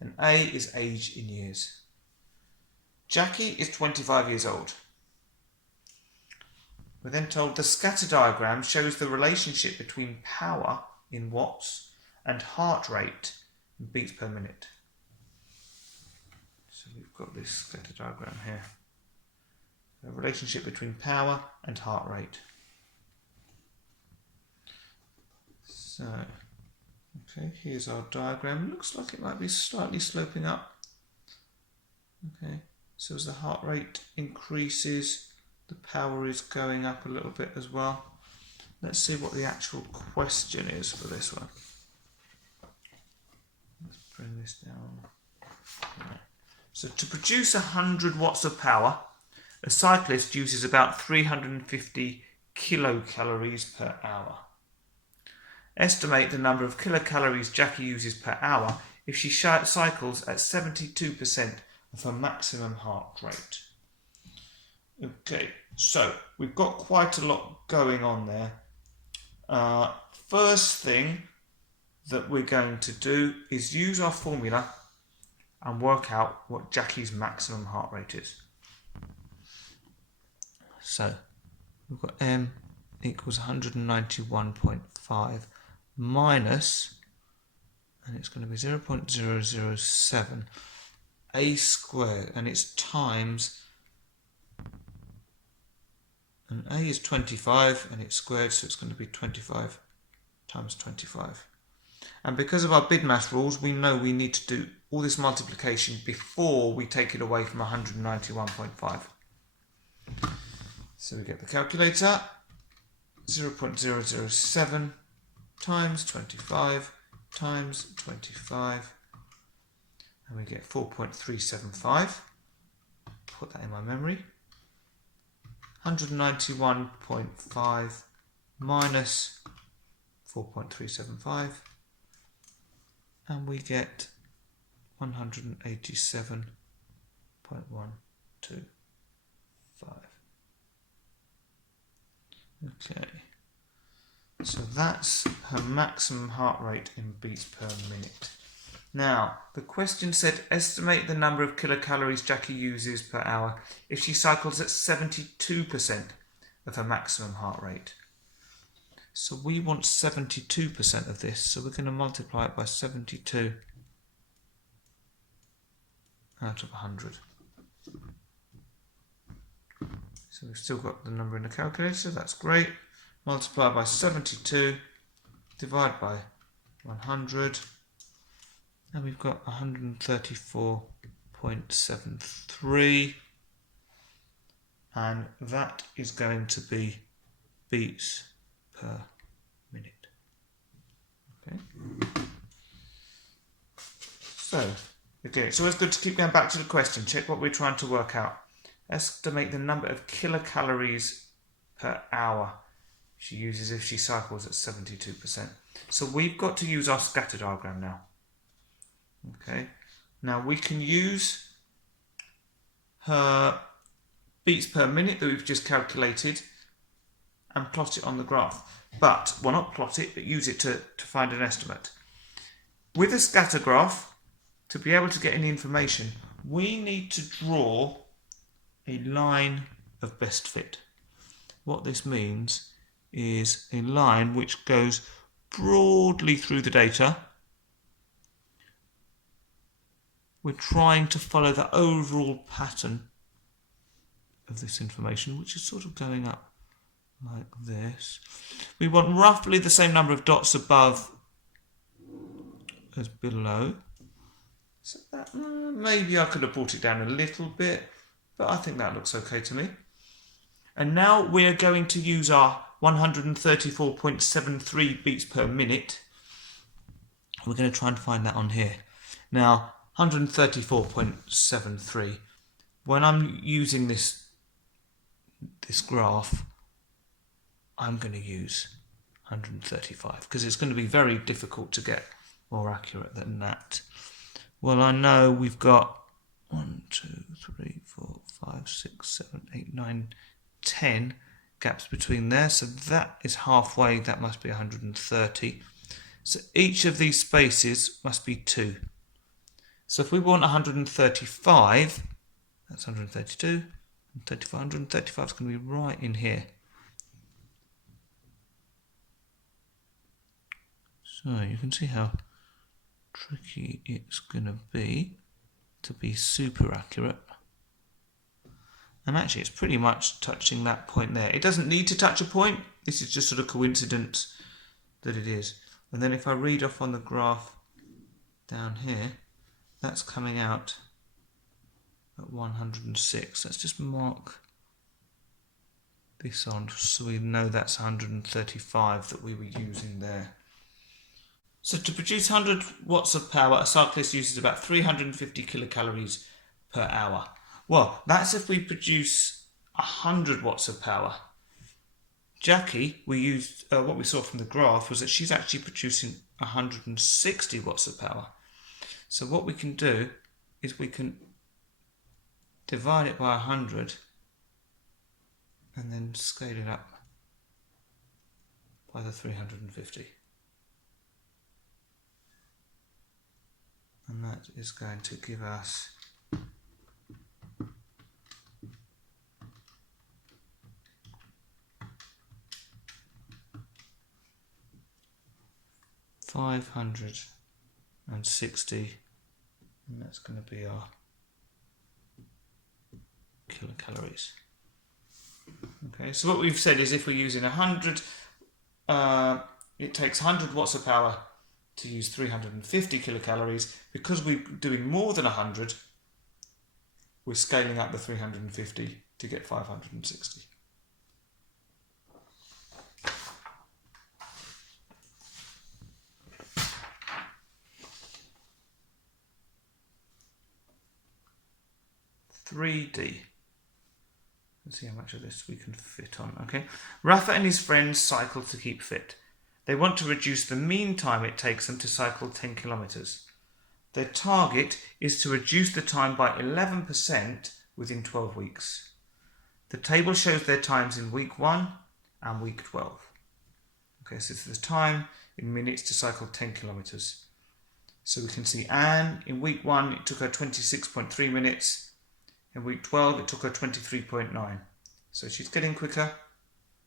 And A is age in years. Jackie is 25 years old. We're then told the scatter diagram shows the relationship between power in watts and heart rate in beats per minute. So we've got this scatter diagram here. The relationship between power and heart rate. So, okay, here's our diagram. Looks like it might be slightly sloping up. Okay, so as the heart rate increases, the power is going up a little bit as well. Let's see what the actual question is for this one. Let's bring this down. Right. So to produce 100 watts of power, a cyclist uses about 350 kilocalories per hour. Estimate the number of kilocalories Jackie uses per hour if she cycles at 72% of her maximum heart rate. Okay, so we've got quite a lot going on there. First thing that we're going to do is use our formula and work out what Jackie's maximum heart rate is. So we've got M equals 191.5 minus, and it's going to be 0.007 A squared, and it's times, and A is 25 and it's squared, so it's going to be 25 times 25. And because of our BIDMAS rules, we know we need to do all this multiplication before we take it away from 191.5. So we get the calculator, 0.007 times 25 times 25, and we get 4.375. Put that in my memory. 191.5 minus 4.375, and we get 187.125. Okay, so that's her maximum heart rate in beats per minute. Now, the question said estimate the number of kilocalories Jackie uses per hour if she cycles at 72% of her maximum heart rate. So we want 72% of this, so we're going to multiply it by 72 out of 100. So we've still got the number in the calculator, that's great. Multiply by 72, divide by 100, and we've got 134.73, and that is going to be beats per minute. Okay. So, again, it's always good to keep going back to the question, check what we're trying to work out. Estimate the number of kilocalories per hour she uses if she cycles at 72%. So we've got to use our scatter diagram now. Okay, now we can use her beats per minute that we've just calculated and plot it on the graph. But, well, not plot it, but use it to find an estimate. With a scatter graph, to be able to get any information, we need to draw a line of best fit. What this means is a line which goes broadly through the data. We're trying to follow the overall pattern of this information, which is sort of going up like this. We want roughly the same number of dots above as below. So that, maybe I could have brought it down a little bit, but I think that looks okay to me. And now we're going to use our 134.73 beats per minute. We're going to try and find that on here. Now, 134.73. When I'm using this graph, I'm going to use 135 because it's going to be very difficult to get more accurate than that. Well, I know we've got 1, 2, 3, 4, 5, 6, 7, 8, 9, 10 gaps between there, so that is halfway, that must be 130. So each of these spaces must be 2. So if we want 135, that's 132, 135 is going to be right in here. So you can see how tricky it's going to be super accurate. And actually it's pretty much touching that point there. It doesn't need to touch a point, this is just sort of coincidence that it is. And then if I read off on the graph down here, that's coming out at 106. Let's just mark this on so we know that's 135 that we were using there. So to produce 100 watts of power, a cyclist uses about 350 kilocalories per hour. Well, that's if we produce 100 watts of power. Jackie, we used, what we saw from the graph was that she's actually producing 160 watts of power. So what we can do is we can divide it by 100 and then scale it up by the 350. And that is going to give us 560, and that's going to be our kilocalories. Okay, so what we've said is if we're using 100, it takes 100 watts of power to use 350 kilocalories. Because we're doing more than 100, we're scaling up the 350 to get 560. Let's see how much of this we can fit on. Okay, Rafa and his friends cycle to keep fit. They want to reduce the mean time it takes them to cycle 10 kilometers. Their target is to reduce the time by 11% within 12 weeks. The table shows their times in week 1 and week 12. Okay, so this is the time in minutes to cycle 10 kilometers. So we can see Anne, in week 1 it took her 26.3 minutes. In week 12 it took her 23.9. So she's getting quicker.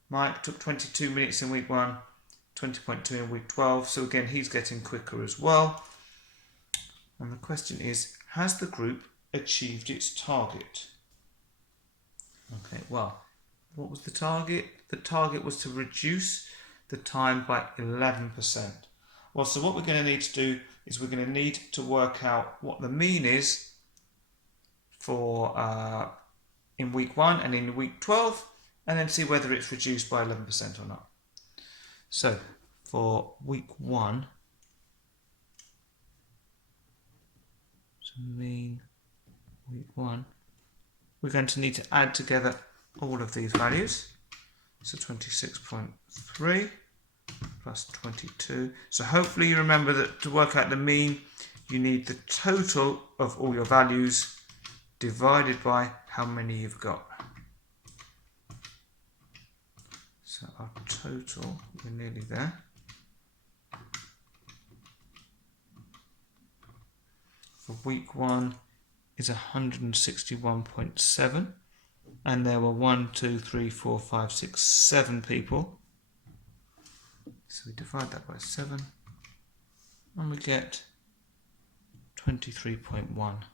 Mike took 22 minutes in week 1, 20.2 in week 12. So again, he's getting quicker as well. And the question is, has the group achieved its target? Okay, well, what was the target? The target was to reduce the time by 11%. Well, so what we're going to need to do is we're going to need to work out what the mean is for in week 1 and in week 12, and then see whether it's reduced by 11% or not. So for week 1, so mean week 1, we're going to need to add together all of these values. So 26.3 plus 22. So hopefully you remember that to work out the mean, you need the total of all your values divided by how many you've got. So our total, we're nearly there. For week 1 is 161.7, and there were 1, 2, 3, 4, 5, 6, 7 people. So we divide that by 7 and we get 23.1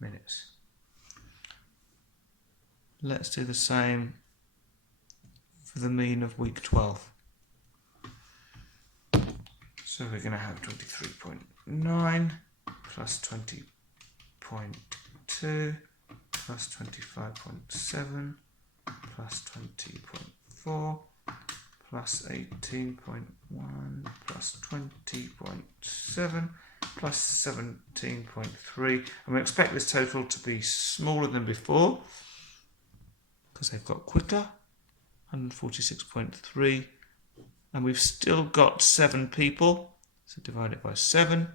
minutes. Let's do the same for the mean of week 12. So we're going to have 23.9 plus 20.2 plus 25.7 plus 20.4 plus 18.1 plus 20.7 plus 17.3, and we expect this total to be smaller than before because they've got quicker, 146.3, and we've still got 7 people, so divide it by 7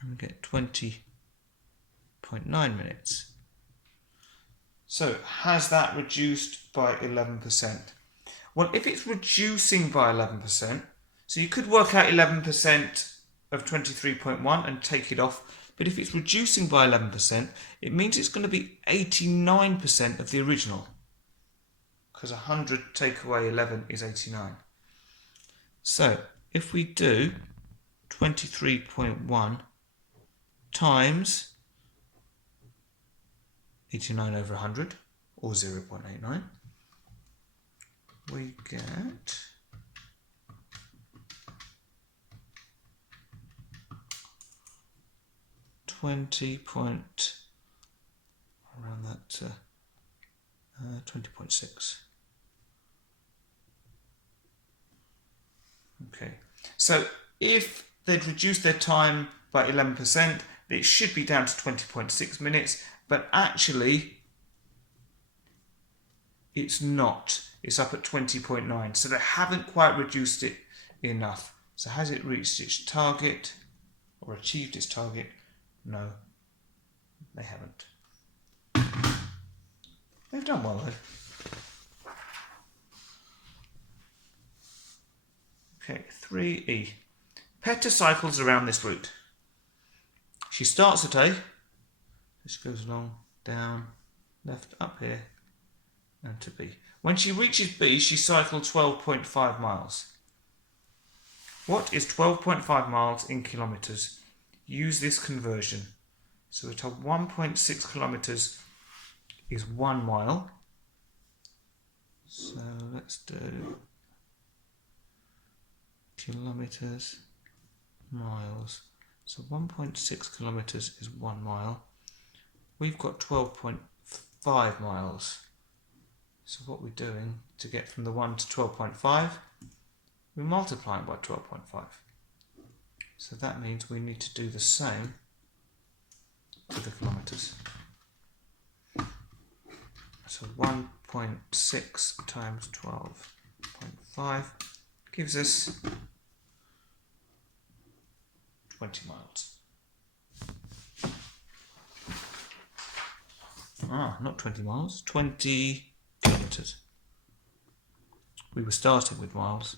and we get 20.9 minutes. So has that reduced by 11%? Well, if it's reducing by 11%, so you could work out 11% of 23.1 and take it off, but if it's reducing by 11%, it means it's going to be 89% of the original, because 100 take away 11 is 89. So if we do 23.1 times 89 over 100, or 0.89, we get 20.6. Okay, so if they'd reduced their time by 11%, it should be down to 20.6 minutes, but actually it's not. It's up at 20.9, so they haven't quite reduced it enough. So has it reached its target or achieved its target? No, they haven't. They've done well though. Okay, 3E. Peta cycles around this route. She starts at A, this goes along, down, left, up here, and to B. When she reaches B, she cycled 12.5 miles. What is 12.5 miles in kilometres? Use this conversion. So we're told 1.6 kilometres is 1 mile. So let's do kilometres, miles. So 1.6 kilometres is 1 mile. We've got 12.5 miles. So what we're doing to get from the 1 to 12.5, we're multiplying by 12.5. So that means we need to do the same to the kilometres. So 1.6 times 12.5 gives us 20 miles. Not 20 miles, 20 kilometres. We were starting with miles,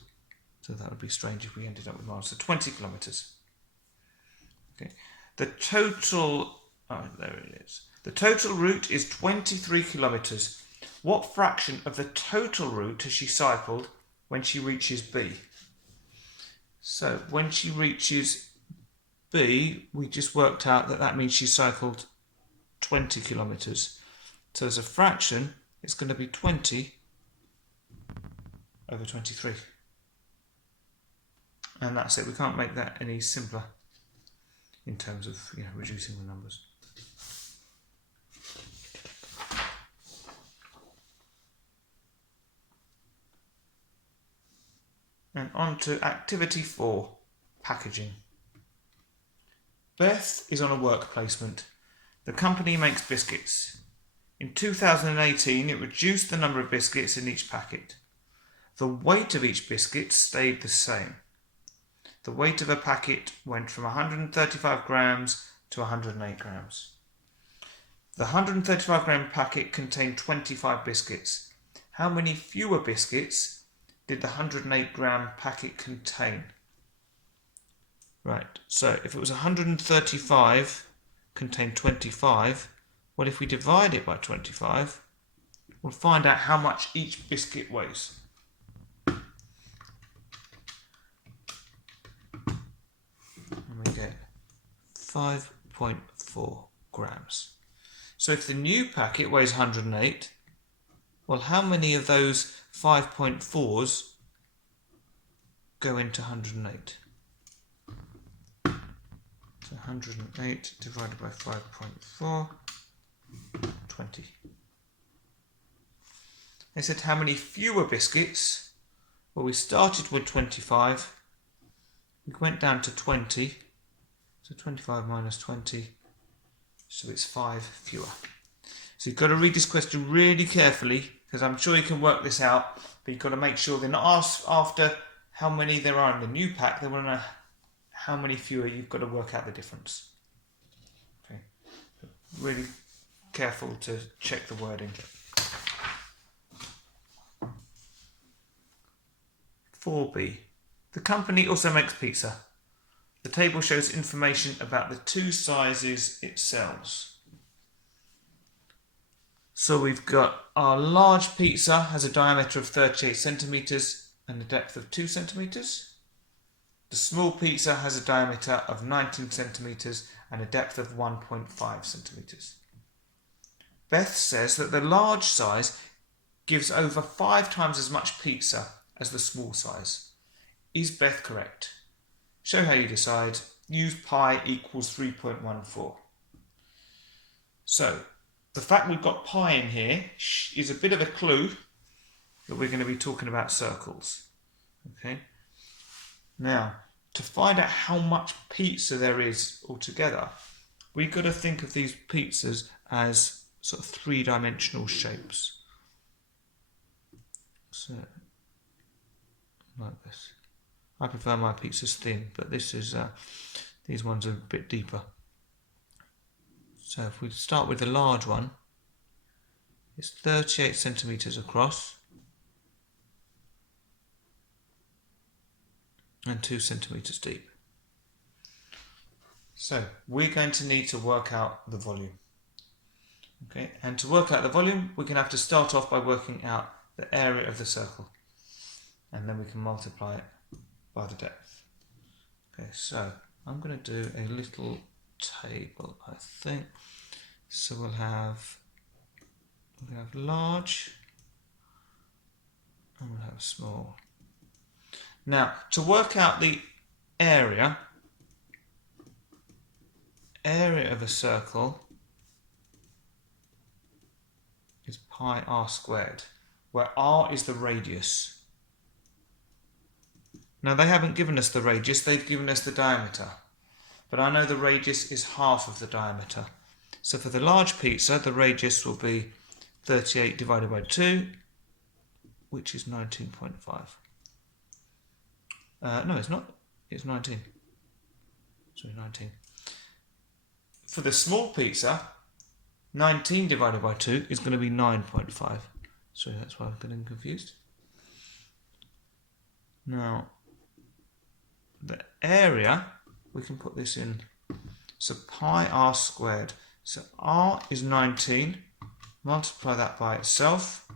so that would be strange if we ended up with miles. So 20 kilometres. Okay. The total, there it is. The total route is 23 kilometres. What fraction of the total route has she cycled when she reaches B? So when she reaches B, we just worked out that that means she cycled 20 kilometres. So as a fraction, it's going to be 20 over 23. And that's it. We can't make that any simpler in terms of reducing the numbers. And on to activity 4, packaging. Beth is on a work placement. The company makes biscuits. In 2018, it reduced the number of biscuits in each packet. The weight of each biscuit stayed the same. The weight of a packet went from 135 grams to 108 grams. The 135 gram packet contained 25 biscuits. How many fewer biscuits did the 108 gram packet contain? Right, so if it was 135 contained 25, well, if we divide it by 25, we'll find out how much each biscuit weighs. And we get 5.4 grams. So if the new packet weighs 108, well, how many of those 5.4s go into 108? So 108 divided by 5.4, 20. They said how many fewer biscuits? Well, we started with 25. We went down to 20. So 25 minus 20. So it's 5 fewer. So you've got to read this question really carefully, because I'm sure you can work this out, but you've got to make sure they're not asked after how many there are in the new pack. They want to know how many fewer. You've got to work out the difference. Okay. Really careful to check the wording. 4b. The company also makes pizza. The table shows information about the two sizes it sells. So we've got our large pizza has a diameter of 38 centimetres and a depth of 2 centimetres. The small pizza has a diameter of 19 centimetres and a depth of 1.5 centimetres. Beth says that the large size gives over 5 times as much pizza as the small size. Is Beth correct? Show how you decide. Use pi equals 3.14. So, the fact we've got pi in here is a bit of a clue that we're going to be talking about circles. Okay. Now, to find out how much pizza there is altogether, we've got to think of these pizzas as sort of three-dimensional shapes. So, like this. I prefer my pizzas thin, but this is these ones are a bit deeper. So if we start with the large one, it's 38 centimetres across and 2 centimetres deep. So we're going to need to work out the volume. Okay, and to work out the volume, we're going to have to start off by working out the area of the circle, and then we can multiply it by the depth. Okay, so I'm going to do a little table, I think. So we'll have large and we'll have small. Now, to work out the area of a circle is pi r squared, where r is the radius. Now they haven't given us the radius, they've given us the diameter. But I know the radius is half of the diameter. So for the large pizza, the radius will be 38 divided by 2, which is 19.5. No, it's not. It's 19. Sorry, 19. For the small pizza, 19 divided by 2 is going to be 9.5. Sorry, that's why I'm getting confused. Now, the area, we can put this in. So pi r squared. So r is 19. Multiply that by itself,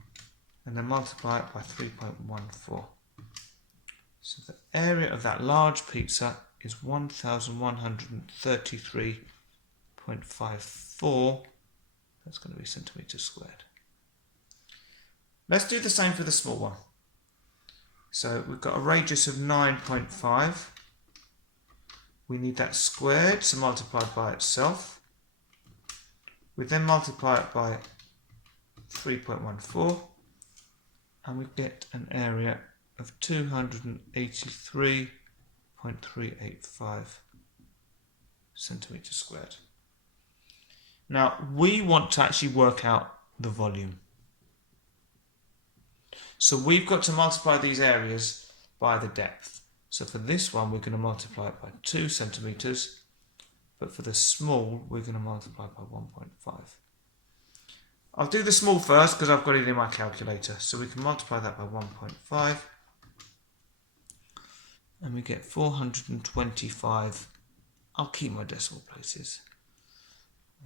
and then multiply it by 3.14. So the area of that large pizza is 1,133.54. That's going to be centimetres squared. Let's do the same for the small one. So we've got a radius of 9.5. We need that squared, so multiplied by itself. We then multiply it by 3.14, and we get an area of 283.385 centimetres squared. Now, we want to actually work out the volume. So we've got to multiply these areas by the depth. So for this one, we're going to multiply it by 2 centimetres, but for the small, we're going to multiply it by 1.5. I'll do the small first because I've got it in my calculator. So we can multiply that by 1.5, and we get 425. I'll keep my decimal places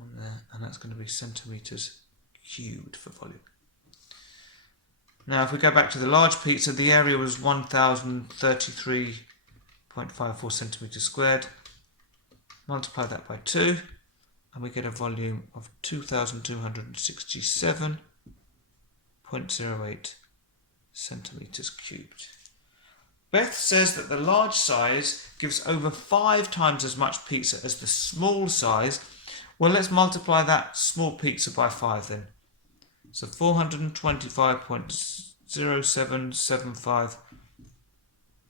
on there, and that's going to be centimetres cubed for volume. Now, if we go back to the large pizza, the area was 1,033.54 centimetres squared. Multiply that by 2, and we get a volume of 2,267.08 centimetres cubed. Beth says that the large size gives over 5 times as much pizza as the small size. Well, let's multiply that small pizza by 5 then. So 425.0775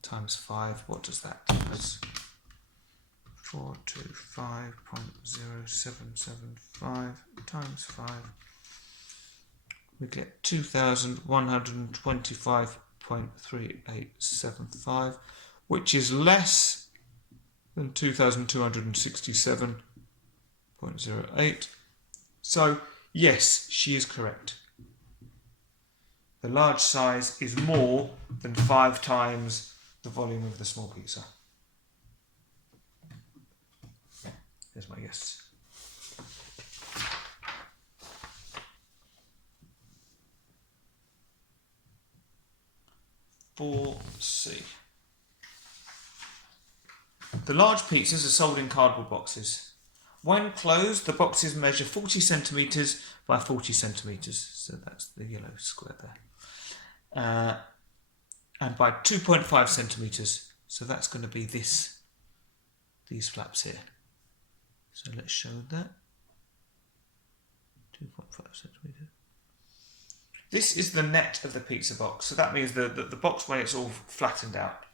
times 5, what does that give us? 425.0775 times 5. We get 2,125.3875, which is less than 2,267.08. So Yes, she is correct. The large size is more than 5 times the volume of the small pizza. There's my yes. 4C. The large pizzas are sold in cardboard boxes. When closed, the boxes measure 40 centimetres by 40 centimetres. So that's the yellow square there. And by 2.5 centimetres. So that's going to be these flaps here. So let's show that. 2.5 centimetres. This is the net of the pizza box. So that means the box when it's all flattened out.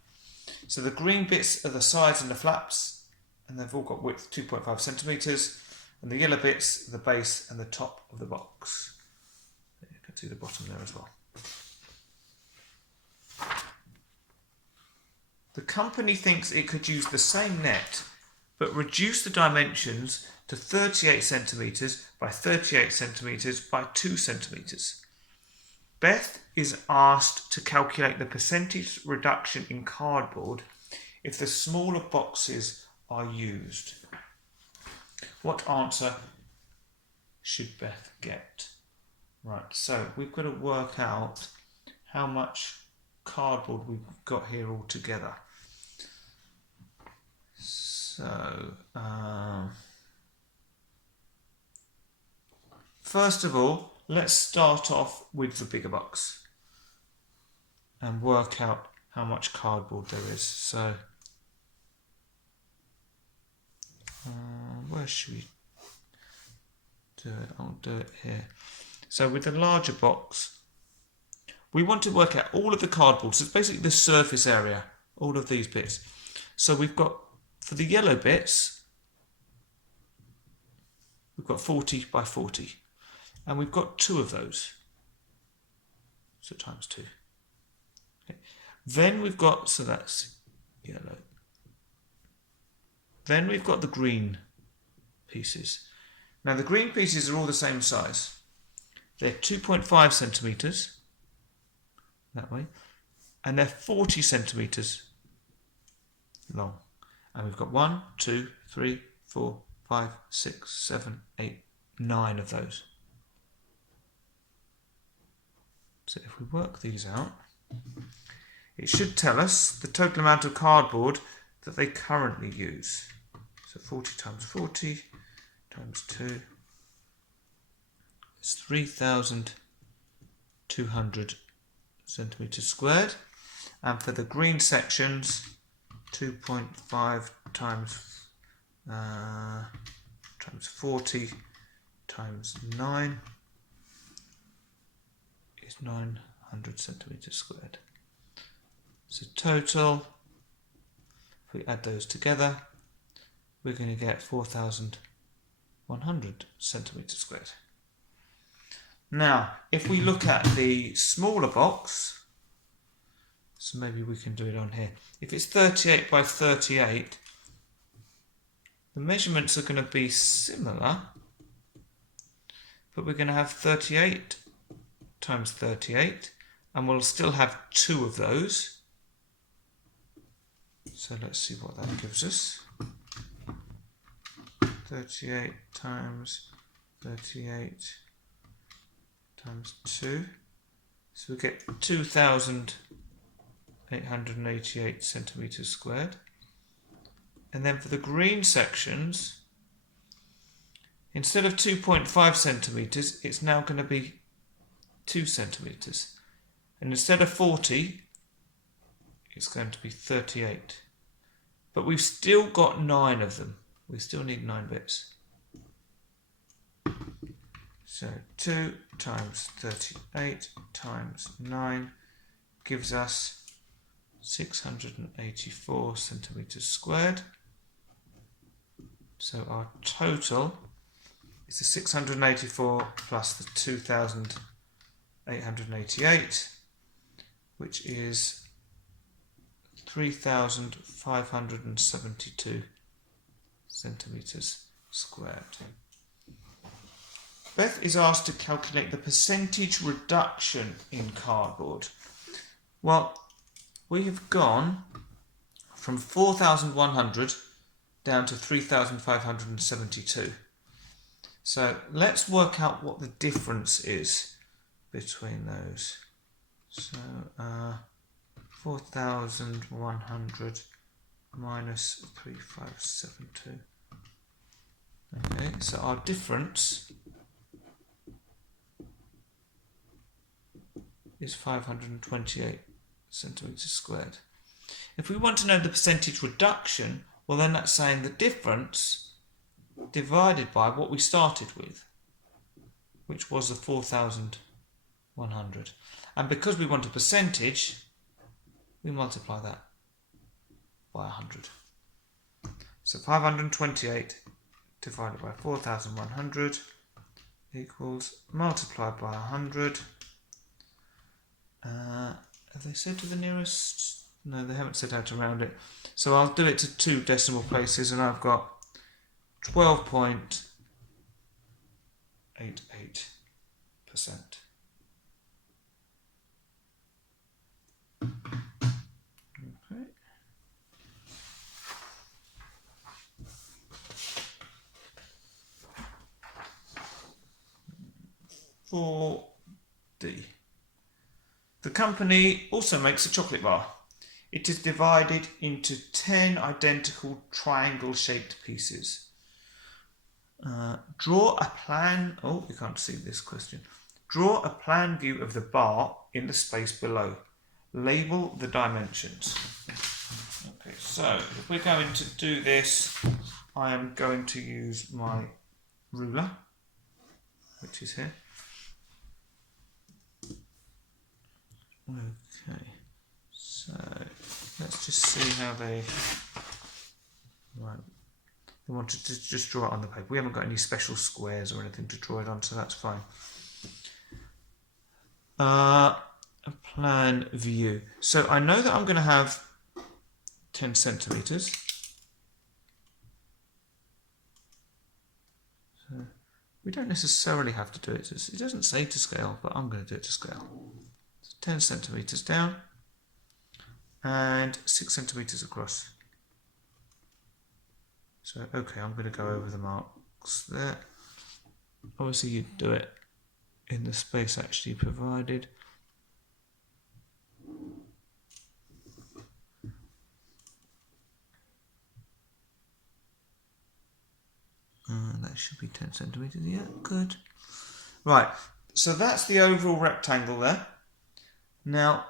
So the green bits are the sides and the flaps, and they've all got width 2.5 centimetres. And the yellow bits are the base and the top of the box. You can see the bottom there as well. The company thinks it could use the same net, but reduce the dimensions to 38 centimetres by 38 centimetres by 2 centimetres. Beth is asked to calculate the percentage reduction in cardboard if the smaller boxes are used. What answer should Beth get? Right, so we've got to work out how much cardboard we've got here all together. So, first of all, let's start off with the bigger box and work out how much cardboard there is. So, where should we do it? I'll do it here. So with the larger box, we want to work out all of the cardboard. So it's basically the surface area, all of these bits. So we've got, for the yellow bits, we've got 40 by 40. And we've got 2 of those. So times 2. Okay. Then we've got, so that's yellow. Then we've got the green pieces. Now the green pieces are all the same size. They're 2.5 centimetres that way, and they're 40 centimetres long. And we've got 1, 2, 3, 4, 5, 6, 7, 8, 9 of those. So if we work these out, it should tell us the total amount of cardboard that they currently use. So 40 times 40 times 2 is 3,200 centimetres squared. And for the green sections, 2.5 times 40 times 9 is 900 centimetres squared. So total, if we add those together, we're going to get 4,100 centimetres squared. Now, if we look at the smaller box, so maybe we can do it on here. If it's 38 by 38, the measurements are going to be similar, but we're going to have 38 times 38, and we'll still have 2 of those. So let's see what that gives us. 38 times 38 times 2. So we get 2,888 centimetres squared. And then for the green sections, instead of 2.5 centimetres, it's now going to be 2 centimetres. And instead of 40, it's going to be 38. But we've still got 9 of them. We still need 9 bits. So 2 times 38 times 9 gives us 684 centimetres squared. So our total is the 684 plus the 2,888, which is 3,572 centimetres squared. Beth is asked to calculate the percentage reduction in cardboard. Well, we have gone from 4,100 down to 3,572. So let's work out what the difference is between those. So 4,100 minus 3,572. Okay, so our difference is 528 centimetres squared. If we want to know the percentage reduction, well then that's saying the difference divided by what we started with, which was the 4,100. And because we want a percentage, we multiply that by 100. So 528 divided by 4,100 equals multiplied by 100. Have they said to the nearest? No, they haven't said how to round it. So I'll do it to 2 decimal places, and I've got 12.88%. Okay. For D. The company also makes a chocolate bar. It is divided into 10 identical triangle-shaped pieces. Draw a plan. Oh, you can't see this question. Draw a plan view of the bar in the space below. Label the dimensions. Okay, so if we're going to do this, I am going to use my ruler, which is here. Okay, so let's just see how they. Right, they wanted to just draw it on the paper. We haven't got any special squares or anything to draw it on, so that's fine. A plan view. So I know that I'm going to have 10 centimeters. So we don't necessarily have to do it. It doesn't say to scale, but I'm going to do it to scale. 10 centimeters down and 6 centimeters across. So, okay, I'm going to go over the marks there. Obviously, you'd do it in the space actually provided. That should be 10 centimeters. Yeah, good. Right, so that's the overall rectangle there. Now,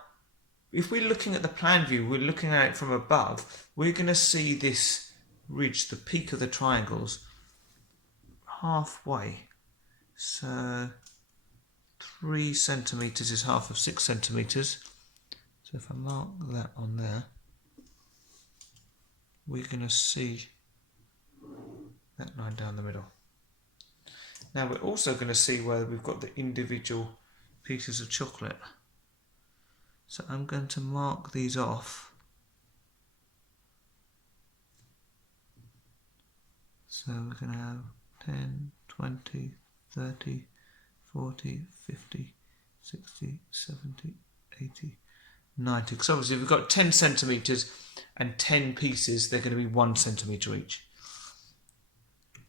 if we're looking at the plan view, we're looking at it from above, we're going to see this ridge, the peak of the triangles, halfway. So 3 centimeters is half of 6 centimeters. So if I mark that on there, we're going to see that line down the middle. Now we're also going to see where we've got the individual pieces of chocolate. So I'm going to mark these off. So we're going to have 10, 20, 30, 40, 50, 60, 70, 80, 90. Because obviously if we've got 10 centimetres and 10 pieces, they're going to be 1 centimetre each.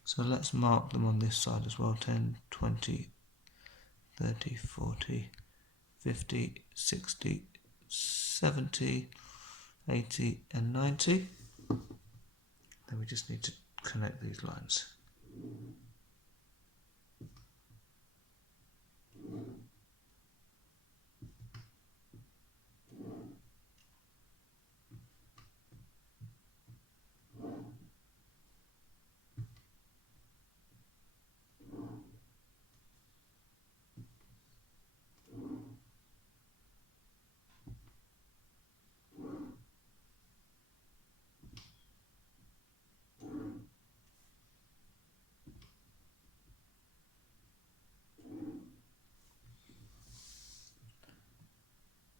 So let's mark them on this side as well. 10, 20, 30, 40, 50, 60, 70, 80 and 90. Then we just need to connect these lines.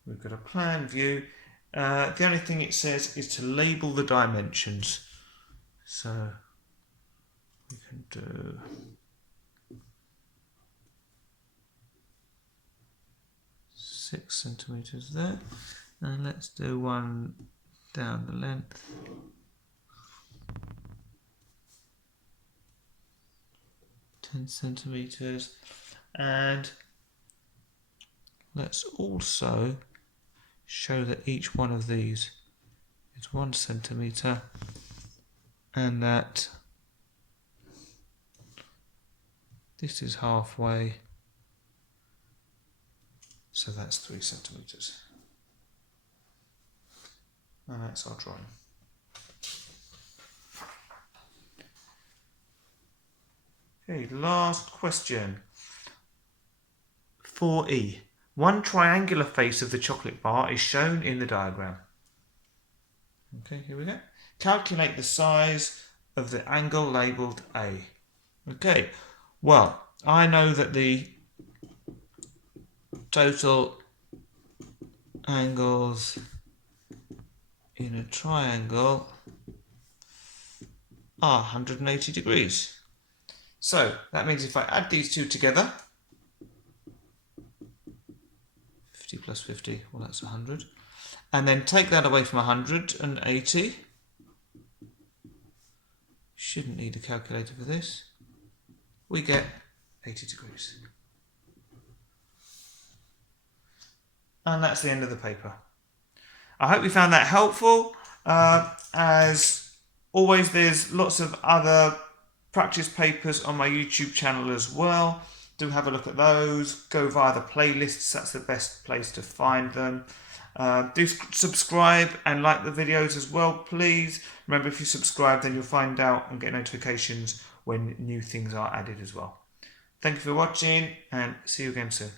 We've got a plan view. The only thing it says is to label the dimensions. So we can do 6 centimetres there. And let's do one down the length. 10 centimetres. And let's also show that each one of these is 1 centimetre and that this is halfway, so that's 3 centimetres. And that's our drawing. Okay, last question. 4E. One triangular face of the chocolate bar is shown in the diagram. Okay, here we go. Calculate the size of the angle labelled A. Okay, well, I know that the total angles in a triangle are 180 degrees. So that means if I add these two together, 50 plus 50, well that's 100, and then take that away from 180, shouldn't need a calculator for this, we get 80 degrees. And that's the end of the paper. I hope you found that helpful. As always, there's lots of other practice papers on my YouTube channel as well. Do have a look at those. Go via the playlists, that's the best place to find them. Do subscribe and like the videos as well, please. Remember, if you subscribe, then you'll find out and get notifications when new things are added as well. Thank you for watching and see you again soon.